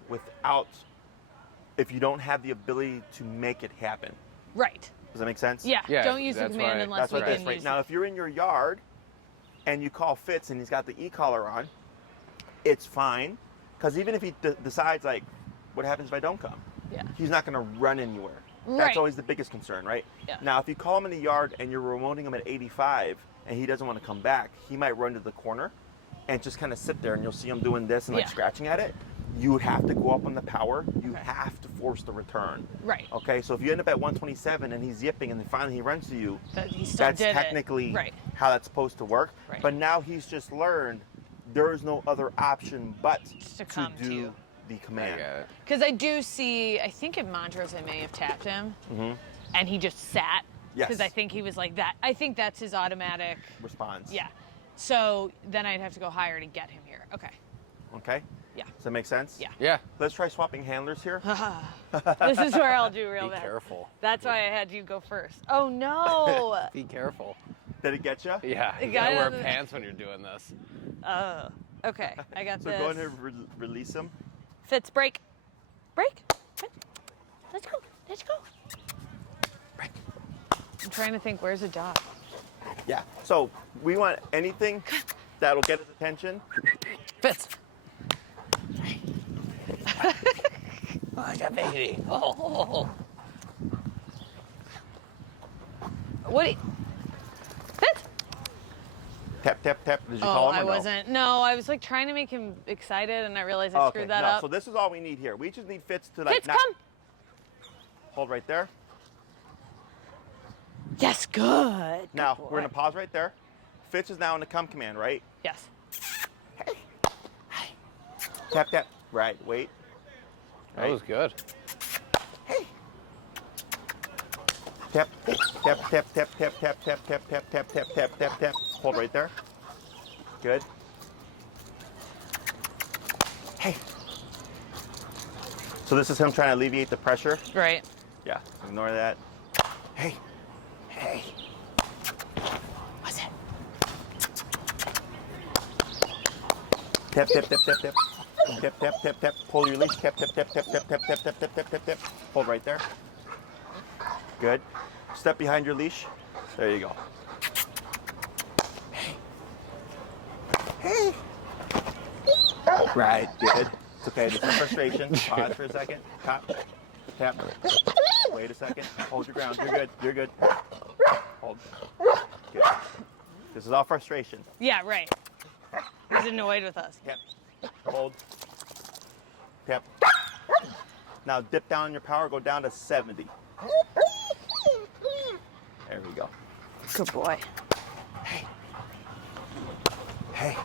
if you don't have the ability to make it happen. Right. Does that make sense? Yeah. Yeah, Don't use the that's command right. unless That's we what can it is right use now. it. If you're in your yard and you call Fitz and he's got the e-collar on, it's fine. Because even if he decides, like, what happens if I don't come? Yeah. He's not going to run anywhere. Right. That's always the biggest concern, right? Yeah. Now, if you call him in the yard and you're remoting him at 85 and he doesn't want to come back, he might run to the corner and just kind of sit there and you'll see him doing this and like Yeah. scratching at it. You would have to go up on the power. You Okay. have to force the return. Right. Okay, so if you end up at 127 and he's yipping and then finally he runs to you, That he still that's did it. technically Right. how that's supposed to work. Right. But now he's just learned there is no other option but To come to do you. the I command. got it. Because I do see, I think in Montrose I may have tapped him, and he just sat. Yes. Because I think he was like that. I think that's his automatic. Response. Yeah. So then I'd have to go higher to get him here. Okay. Okay. Yeah. Does that make sense? Yeah. Yeah. Let's try swapping handlers here. This is where I'll do real Be bad. careful. That's why I had you go first. Oh no! Be careful. Did it get you? Yeah. It You got gotta wear it on the- pants when you're doing this. Oh. Okay, I got So this. go ahead and release him. Fitz, break. Break. Let's go. Let's go. Break. I'm trying to think. Where's a dog? Yeah. So we want anything that'll get his attention. Fitz. Oh, I got baby. Oh. What? Fitz. Tap, tap, tap. Did you Oh, call him or I no? wasn't. No, I was like trying to make him excited, and I realized I screwed that no. up. So this is all we need here. We just need Fitz to like. Fitz, come. Hold right there. Yes, good. Now Good we're gonna boy. pause right there. Fitz is now in the come command, right? Yes. Tap, tap. Right. Wait. That was good. Tap, tap, tap, tap, tap, tap, tap, tap, tap, tap, tap, tap, tap, tap. Hold right there. Good. Hey. So this is him trying to alleviate the pressure. Right. Yeah. Ignore that. Hey. Hey. What's it? Tap, tap, tap, tap, tap. Tap, tap, tap, tap. Pull your leash. Tap, tap, tap, tap, tap, tap, tap, tap, tap, tap, tap, tap. Hold right there. Good. Step behind your leash. There you go. Hey. Right. Good. It's okay. This is frustration. Pause for a second. Tap. Tap. Wait a second. Hold your ground. You're good. You're good. Hold. Good. This is all frustration. Yeah, right. He's annoyed with us. Tap. Hold. Tap. Now dip down your power. Go down to 70. There we go. Good boy. Hey.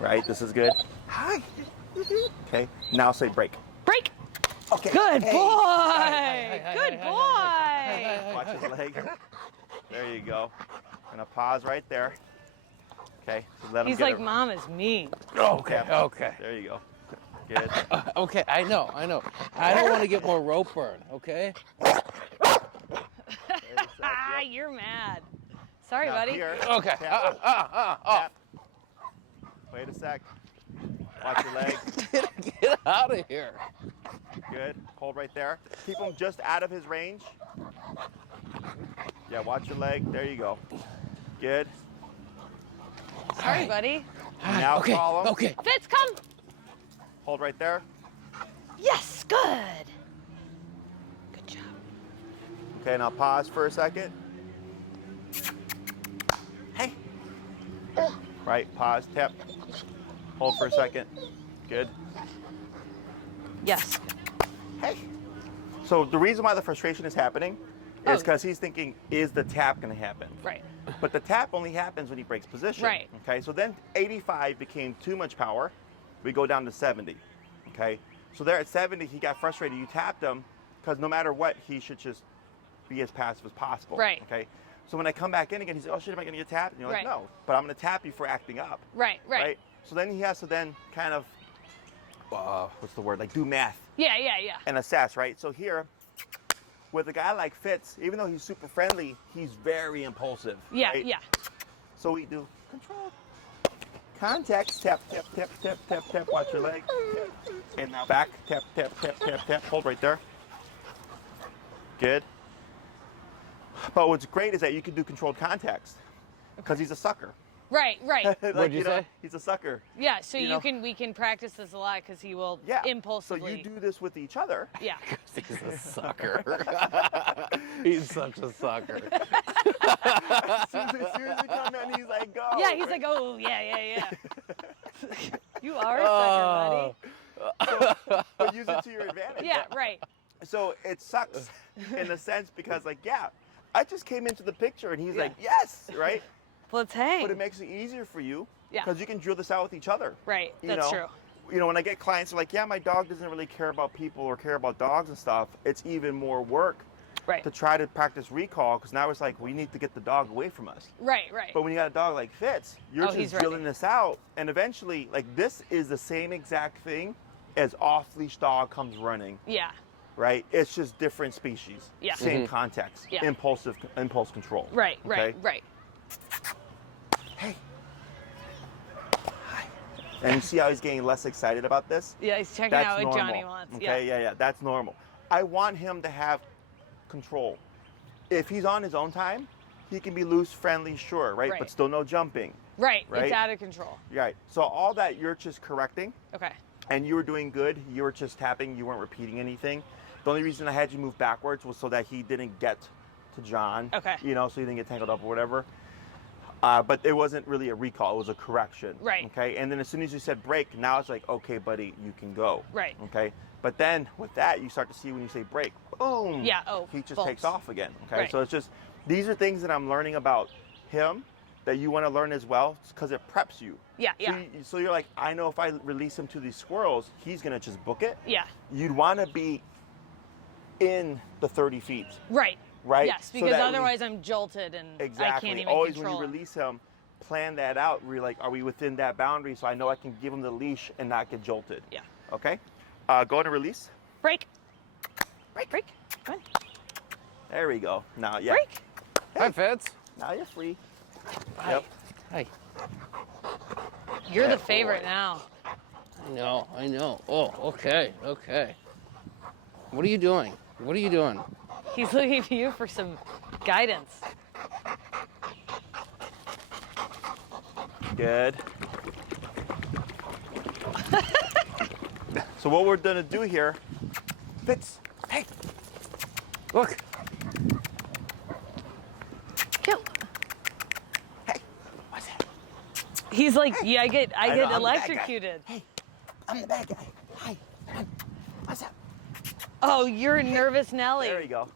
Right. This is good. Hi. Okay. Now say break. Break. Okay. Good Hey. boy. Good boy. Watch his leg. There you go. Gonna pause right there. Okay. So let him He's get like, it. Mom is mean. Okay. Okay. There you go. Good. Okay. I know. I don't want to get more rope burn. Okay. Ah, you're mad. Sorry, Now buddy. here, Okay. tap, tap. Wait a sec. Watch your leg. Get out of here. Good. Hold right there. Keep him just out of his range. Yeah, watch your leg. There you go. Good. Sorry, buddy. Now Okay. call him. Okay. Fitz, come. Hold right there. Yes, good. Good job. Okay, now pause for a second. Hey. Right, pause, tap. Hold for a second. Good. Yes. Hey. So the reason why the frustration is happening Oh. is because he's thinking, is the tap going to happen? Right. But the tap only happens when he breaks position. Right. Okay, so then 85 became too much power. We go down to 70. Okay, so there at 70, he got frustrated. You tapped him because no matter what, he should just be as passive as possible. Right. Okay, so when I come back in again, he's like, oh shit, am I going to get tapped? And you're like, Right. no, but I'm going to tap you for acting up. Right. Right. So then he has to then kind of, what's the word? Like do math Yeah. Yeah. Yeah. and assess, right? So here, with a guy like Fitz, even though he's super friendly, he's very impulsive. Yeah. right? Yeah. So we do control. Contacts, tap, tap, tap, tap, tap, tap, watch your leg. And now back, tap, tap, tap, tap, tap, hold right there. Good. But what's great is that you can do controlled contacts because he's a sucker. Right. Right. Like, What'd you know, say? He's a sucker. Yeah. So You know? we can practice this a lot because he will Yeah. impulsively. So you do this with each other. Yeah. He's a sucker. He's such a sucker. As soon as you come in, he's like, go. Yeah. He's like, oh yeah. You are a sucker, buddy. But use it to your advantage. Yeah. Right. So it sucks in a sense because, like, yeah, I just came into the picture and he's Yeah. like, yes, right? Let's hang. But it makes it easier for you Yeah. because you can drill this out with each other. Right. You That's know? true. You know, when I get clients who are like, yeah, my dog doesn't really care about people or care about dogs and stuff, it's even more work Right. to try to practice recall, because now it's like we need to get the dog away from us. Right. But when you got a dog like Fitz, you're Oh, he's just ready. drilling this out, and eventually, like, this is the same exact thing as off-leash dog comes running, Yeah. right? It's just different species, Yeah. same context, Yeah. impulse control. Right. okay? Right. Hey. Hi. And you see how he's getting less excited about this? Yeah, he's checking That's out what normal. Johnny wants. Okay, yeah, that's normal. I want him to have control. If he's on his own time, he can be loose, friendly, sure, right? Right. But still no jumping, Right. Right? It's out of control. right? So all that you're just correcting, Okay. and you were doing good. You were just tapping. You weren't repeating anything. The only reason I had you move backwards was so that he didn't get to John. Okay. You know, so he didn't get tangled up or whatever. But it wasn't really a recall. It was a correction. Right. Okay. And then as soon as you said break, now it's like, okay, buddy, you can go. Right. Okay. But then with that, you start to see when you say break, boom. Yeah, oh, He just bumps. takes off again. Okay. Right. So it's just, these are things that I'm learning about him that you want to learn as well, because it preps you. Yeah. So, Yeah. so you're like, I know if I release him to these squirrels, he's going to just book it. Yeah. You'd want to be in the 30 feet. Right. Right? Yes, So because that when- otherwise I'm jolted and Exactly. I can't even Always control when you him. release him, plan that out. We're like, are we within that boundary so I know I can give him the leash and not get jolted? Yeah. Okay? Go ahead and release. Break. Break. Go ahead. There we go. Now, yeah. Break. Hi, Fitz. Now you're free. Hi. Yep. Hi. You're Yeah, the favorite now. I know. Oh, okay. What are you doing? He's looking for you for some guidance. Good. So what we're gonna do here, Fitz, hey, Look. Yo. hey, what's that? He's like, yeah, I get know, I'm the bad guy. electrocuted. Hey, I'm the bad guy. Hi, what's up? Oh, you're a nervous Nelly. There you go.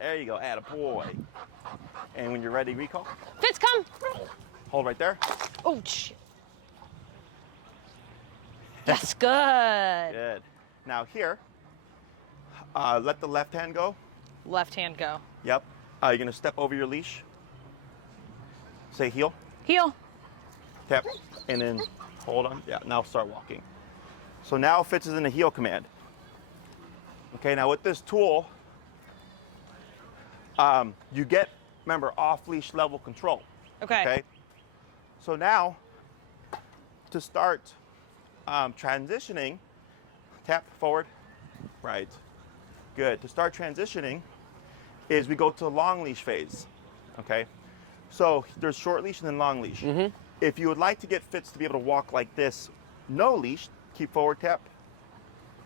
There you go. Atta boy. And when you're ready, recall. Fitz, come. Hold right there. Oh, shit. That's good. Good. Now here, let the left hand go. Left hand go. Yep. You're gonna step over your leash. Say heel. Heel. Tap. And then hold on. Yeah. Now start walking. So now Fitz is in the heel command. Okay. Now with this tool, you get, remember, off leash level control. Okay. Okay. So now, to start transitioning, tap forward, right. Good. To start transitioning, is we go to long leash phase. Okay. So there's short leash and then long leash. If you would like to get Fitz to be able to walk like this, no leash, keep forward tap.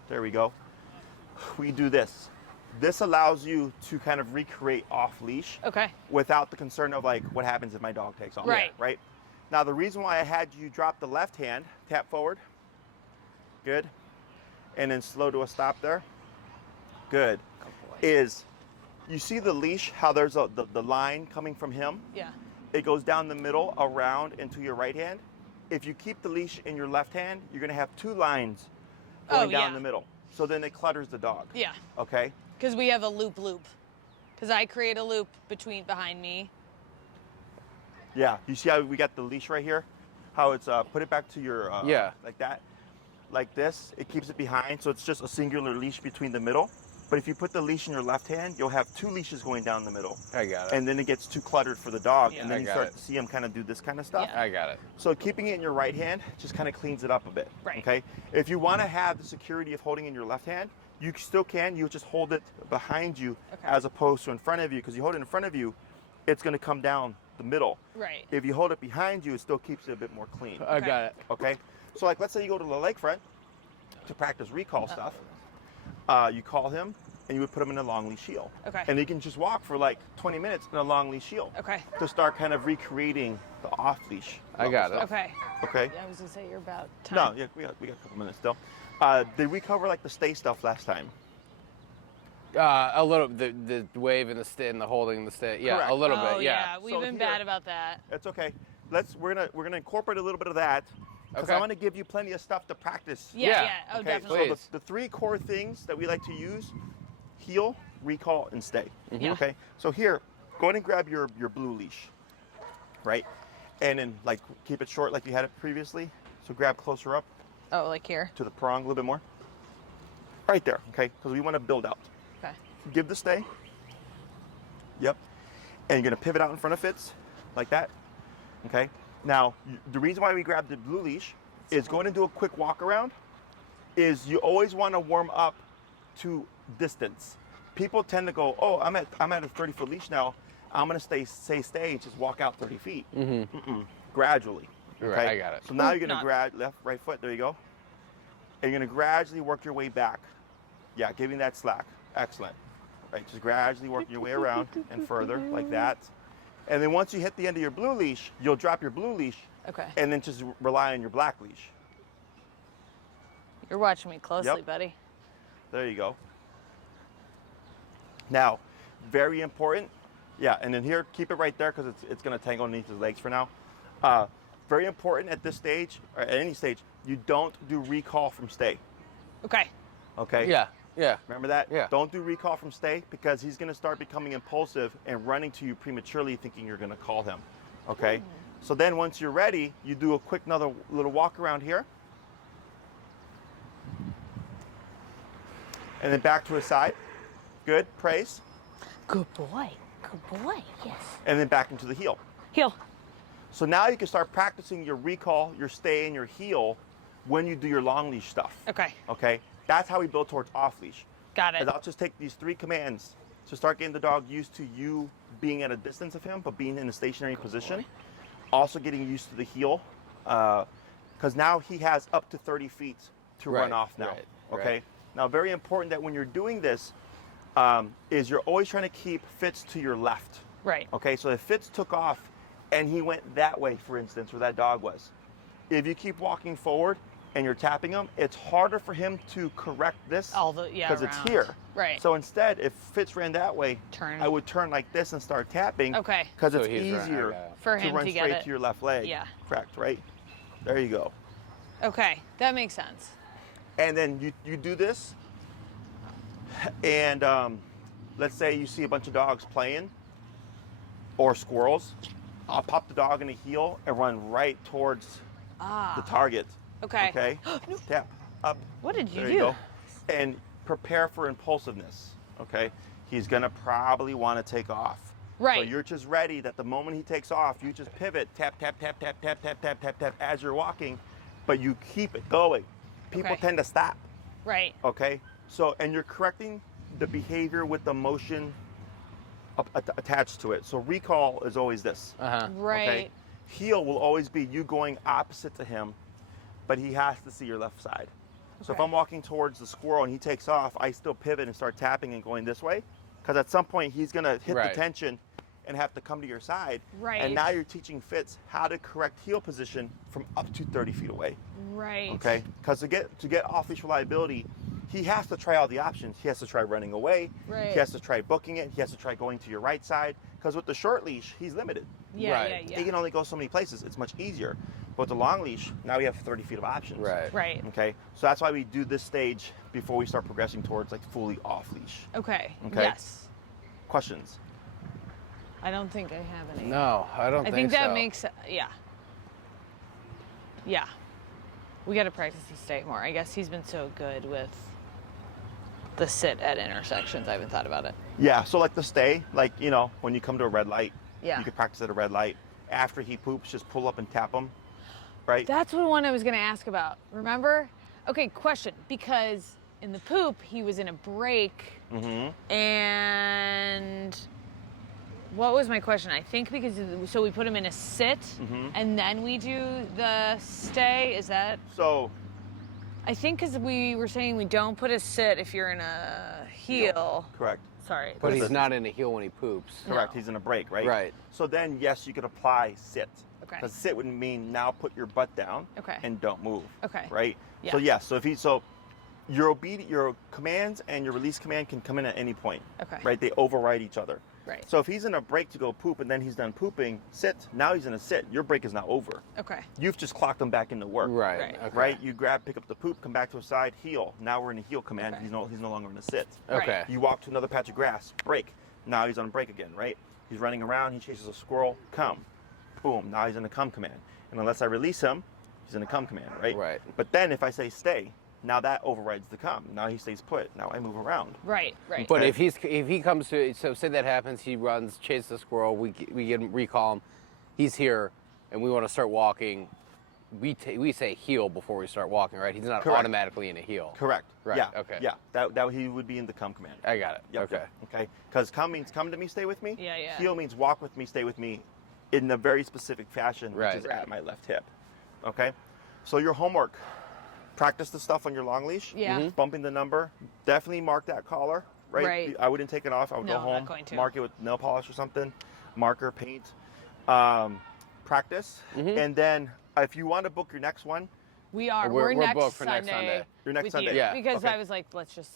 There we go. We do this. This allows you to kind of recreate off leash. Okay. Without the concern of like, what happens if my dog takes off? Right. Right. Now the reason why I had you drop the left hand, tap forward. Good. And then slow to a stop there. Good. Is you see the leash, how there's the line coming from him? Yeah. It goes down the middle, around into your right hand. If you keep the leash in your left hand, you're gonna have two lines going down yeah. the middle. So then it clutters the dog. Yeah. Okay? Because we have a loop. Because I create a loop behind me. Yeah. You see how we got the leash right here? How it's put it back to your Yeah. like that. Like this, it keeps it behind, so it's just a singular leash between the middle. But if you put the leash in your left hand, you'll have two leashes going down the middle. I got it. And then it gets too cluttered for the dog, Yeah. and I then you got start it. to see him kind of do this kind of stuff. Yeah. I got it. So keeping it in your right hand just kind of cleans it up a bit. Right. Okay. If you want to have the security of holding in your left hand, you still can. You just hold it behind you Okay. as opposed to in front of you, because you hold it in front of you, it's going to come down the middle. Right. If you hold it behind you, it still keeps it a bit more clean. I got it. Okay. So like, let's say you go to the lakefront to practice recall stuff. You call him, and you would put him in a long leash heel. Okay. And you can just walk for like 20 minutes in a long leash heel. Okay. To start kind of recreating the off leash. I got it. Okay. Okay. Yeah, I was gonna say you're about time. No, yeah, we got a couple minutes still. Did we cover like the stay stuff last time? A little. The wave and the stick and the holding the stick. Yeah, Correct. a little Oh bit. Yeah. we've So been here- bad about that. It's okay. We're gonna incorporate a little bit of that, because I Okay. want to give you plenty of stuff to practice. Yeah. Yeah. Yeah. Oh, Okay, definitely. so Please. the three core things that we like to use: heel, recall, and stay. Yeah. Okay. So here, go ahead and grab your blue leash, right? And then like keep it short like you had it previously. So grab closer up Oh, like here? to the prong a little bit more. Right there, okay? Because we want to build out. Okay. Give the stay. Yep. And you're gonna pivot out in front of Fitz, like that. Okay. Now, the reason why we grabbed the blue leash is going to do a quick walk around. Is you always want to warm up to distance. People tend to go, oh, I'm at a 30-foot leash now. I'm gonna stay, just walk out 30 feet. Gradually. Okay. Right, I got it. So now you're gonna Not- grab left, right foot. There you go. And you're gonna gradually work your way back. Yeah, giving that slack. Excellent. Right, just gradually working your way around and further like that. And then once you hit the end of your blue leash, you'll drop your blue leash Okay. and then just rely on your black leash. You're watching me closely, Yep. buddy. There you go. Now, very important. Yeah, and then here, keep it right there because it's going to tangle underneath his legs for now. Very important at this stage, or at any stage, you don't do recall from stay. Okay. Okay? Yeah. Yeah. Remember that? Yeah. Don't do recall from stay because he's going to start becoming impulsive and running to you prematurely thinking you're going to call him. Okay? So then once you're ready, you do a quick another little walk around here. And then back to his side. Good. Praise. Good boy. Good boy. Yes. And then back into the heel. Heel. So now you can start practicing your recall, your stay, and your heel when you do your long leash stuff. Okay. Okay? That's how we build towards off leash. Got it. Is I'll just take these 3 commands to start getting the dog used to you being at a distance of him, but being in a stationary position. Also getting used to the heel, because now he has up to 30 feet to run Right, off now. right, Okay. right. Now, very important that when you're doing this, is you're always trying to keep Fitz to your left. Right. Okay. So if Fitz took off and he went that way, for instance, where that dog was, if you keep walking forward and you're tapping him, it's harder for him to correct this because it's around. here. Right. So instead, if Fitz ran that way, Turn. I would turn like this and start tapping. Okay. Because So it's he's running, easier okay. For to him run to get straight it. to your left leg. Yeah. Correct, right? There you go. Okay. That makes sense. And then you do this, and let's say you see a bunch of dogs playing, or squirrels. I'll pop the dog in the heel and run right towards the target. Okay. Okay? Tap, up. What did you There do? you go. And prepare for impulsiveness. Okay? He's gonna probably want to take off. Right. So you're just ready that the moment he takes off, you just pivot, tap, tap, tap, tap, tap, tap, tap, tap, tap as you're walking, but you keep it going. People Okay. tend to stop. Right. Okay? So, and you're correcting the behavior with the motion attached to it. So recall is always this. Uh-huh. Right. Okay? Heel will always be you going opposite to him, but he has to see your left side. So if Okay. I'm walking towards the squirrel and he takes off, I still pivot and start tapping and going this way, because at some point he's gonna hit Right. the tension and have to come to your side. Right. And now you're teaching Fitz how to correct heel position from up to 30 feet away. Right. Okay? Because to get off leash reliability, he has to try all the options. He has to try running away. Right. He has to try booking it. He has to try going to your right side. Because with the short leash, he's limited. Yeah, Right. yeah, He yeah. can only go so many places. It's much easier. But with the long leash, now we have 30 feet of options. Right. Right. Okay? So that's why we do this stage before we start progressing towards like fully off leash. Okay. Okay. Yes. Questions? I don't think I have any. No, I don't I think think that so. makes yeah. Yeah. We got to practice the stay more. I guess he's been so good with the sit at intersections. I haven't thought about it. Yeah, so like the stay, like, you know, when you come to a red light, Yeah. you can practice at a red light. After he poops, just pull up and tap him, right? That's what one I was going to ask about. Remember? Okay, question. Because in the poop, he was in a break. Mm-hmm. And what was my question? I think because, so we put him in a sit Mhm. and then we do the stay. Is that? So, I think because we were saying we don't put a sit if you're in a heel. correct. Sorry. But Is he's it- not in a heel when he poops. Correct. No. He's in a break, right? Right. So then, yes, you could apply sit. Okay. Because sit would mean now put your butt down Okay. and don't move. Okay. Right? Yeah. So, yes, so your commands and your release command can come in at any point. Okay. Right? They override each other. Right. So if he's in a break to go poop and then he's done pooping, sit. Now he's in a sit. Your break is now over. Okay. You've just clocked him back into work. Right. Right. Okay. Right? You grab, pick up the poop, come back to a side, heel. Now we're in a heel command. Okay. He's no longer in a sit. Okay. You walk to another patch of grass, break. Now he's on a break again, right? He's running around, he chases a squirrel, come. Boom, now he's in a come command. And unless I release him, he's in a come command, right? Right. But then if I say stay, now that overrides the come. Now he stays put. Now I move around. Right. Right. But if he comes to, so say that happens, he runs, chases the squirrel, we get him, recall him, he's here, and we want to start walking. We say heel before we start walking, right? He's not Correct. automatically in a heel. Correct. Right, Yeah. okay. Yeah. That he would be in the come command. I got it. Yep, Okay. yep, okay. Because come means come to me, stay with me. Yeah, yeah. Heel means walk with me, stay with me, in a very specific fashion, which Right. is at my left hip. Okay. So your homework: practice the stuff on your long leash. Yeah. Mhm. Bumping the number. Definitely mark that collar. Right. Right. I wouldn't take it off. I would No, go I'm not home, going to. mark it with nail polish or something, marker, paint. Practice, and then if you want to book your next one, We are. We're next booked for Sunday. next Sunday. Your next with Sunday. You, Yeah, Because okay. I was like, let's just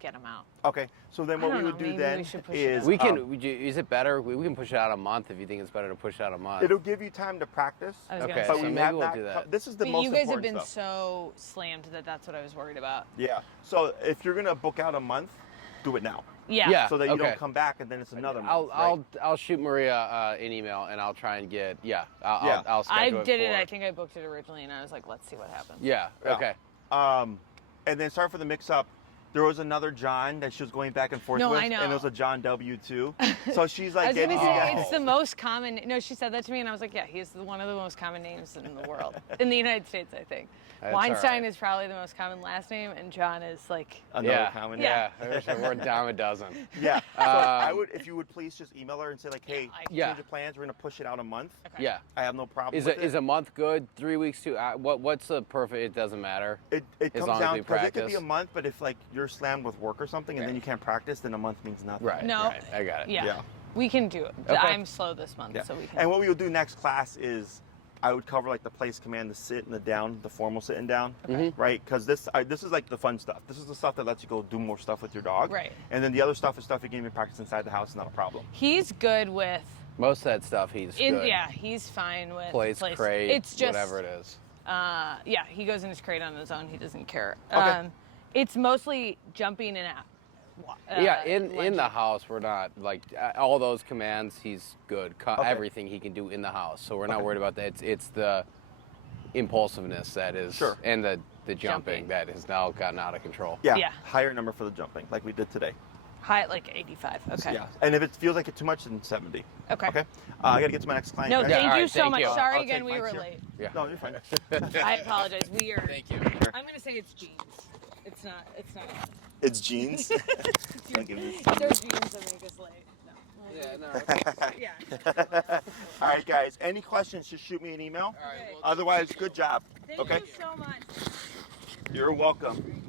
get them out. okay. So then what I we don't would know, do maybe then we should push it is out. We can, is it better? We can push it out a month if you think it's better to push it out a month. it'll give you time to practice. I was Okay, gonna But say. so we maybe have we'll not do co- that. This is the But most you guys have important been stuff. so slammed that that's what I was worried about. Yeah. So if you're gonna book out a month, do it now, Yeah. Yeah. so that you okay. don't come back and then it's another month. I'll shoot Maria an email and I'll try and get Yeah. I'll I schedule did it. for- I think I booked it originally, and I was like, let's see what happens. Yeah. Yeah. Okay. And then sorry for the mix-up. There was another John that she was going back and forth No, with, I know. and it was a John W too. So she's like I was gonna getting say you guys- it's the most common. No, she said that to me, and I was like, yeah, he's one of the most common names in the world, in the United States, I think. That's Weinstein all right. is probably the most common last name, and John is like. another Yeah. common. Yeah. We're a dime a dozen. Yeah. So I would, if you would please just email her and say like, hey, Yeah. change of plans. We're gonna push it out a month. Okay. Yeah. I have no problem Is with is a month good? 3 weeks too? What's the perfect? It doesn't matter. It as comes long as down we because it could be practice. a month, but if like you're slammed with work or something and then Right. you can't practice, then a month means nothing. Right. No. Right. I got it. Yeah. Yeah. We can do it. Okay. I'm slow this month, Yeah. so we can. And what we would do next class is I would cover like the place command, the sit and the down, the formal sitting down, right? Because this is like the fun stuff. This is the stuff that lets you go do more stuff with your dog. Right. And then the other stuff is stuff you can even practice inside the house, not a problem. He's good with. Most of that stuff he's good. Yeah, he's fine with. Place, crate, It's just whatever it is. Yeah, he goes in his crate on his own. He doesn't care. Okay. It's mostly jumping and out. Yeah, in lunging. the house, we're not like all those commands. He's good. Okay. Everything he can do in the house, so we're not worried about that. It's the impulsiveness that is, Sure. and the jumping Jumping. that has now gotten out of control. Yeah. Yeah. Higher number for the jumping, like we did today. High, like 85. Okay. Yeah. And if it feels like it's too much, then 70. Okay. Okay. I got to get to my next client. No, guys. Yeah, thank all you right, so thank much. you. Sorry I'll again, take we were Mike's here. late. Yeah. No, you're fine. I apologize. We are. Thank you. I'm gonna say it's jeans. It's not. It's not. It's jeans. It's Don't give me- They're jeans that make us late. No. Yeah, no. Yeah. All right, guys. Any questions, just shoot me an email. All right. Okay. Otherwise, good job. Thank Okay. you so much. You're welcome.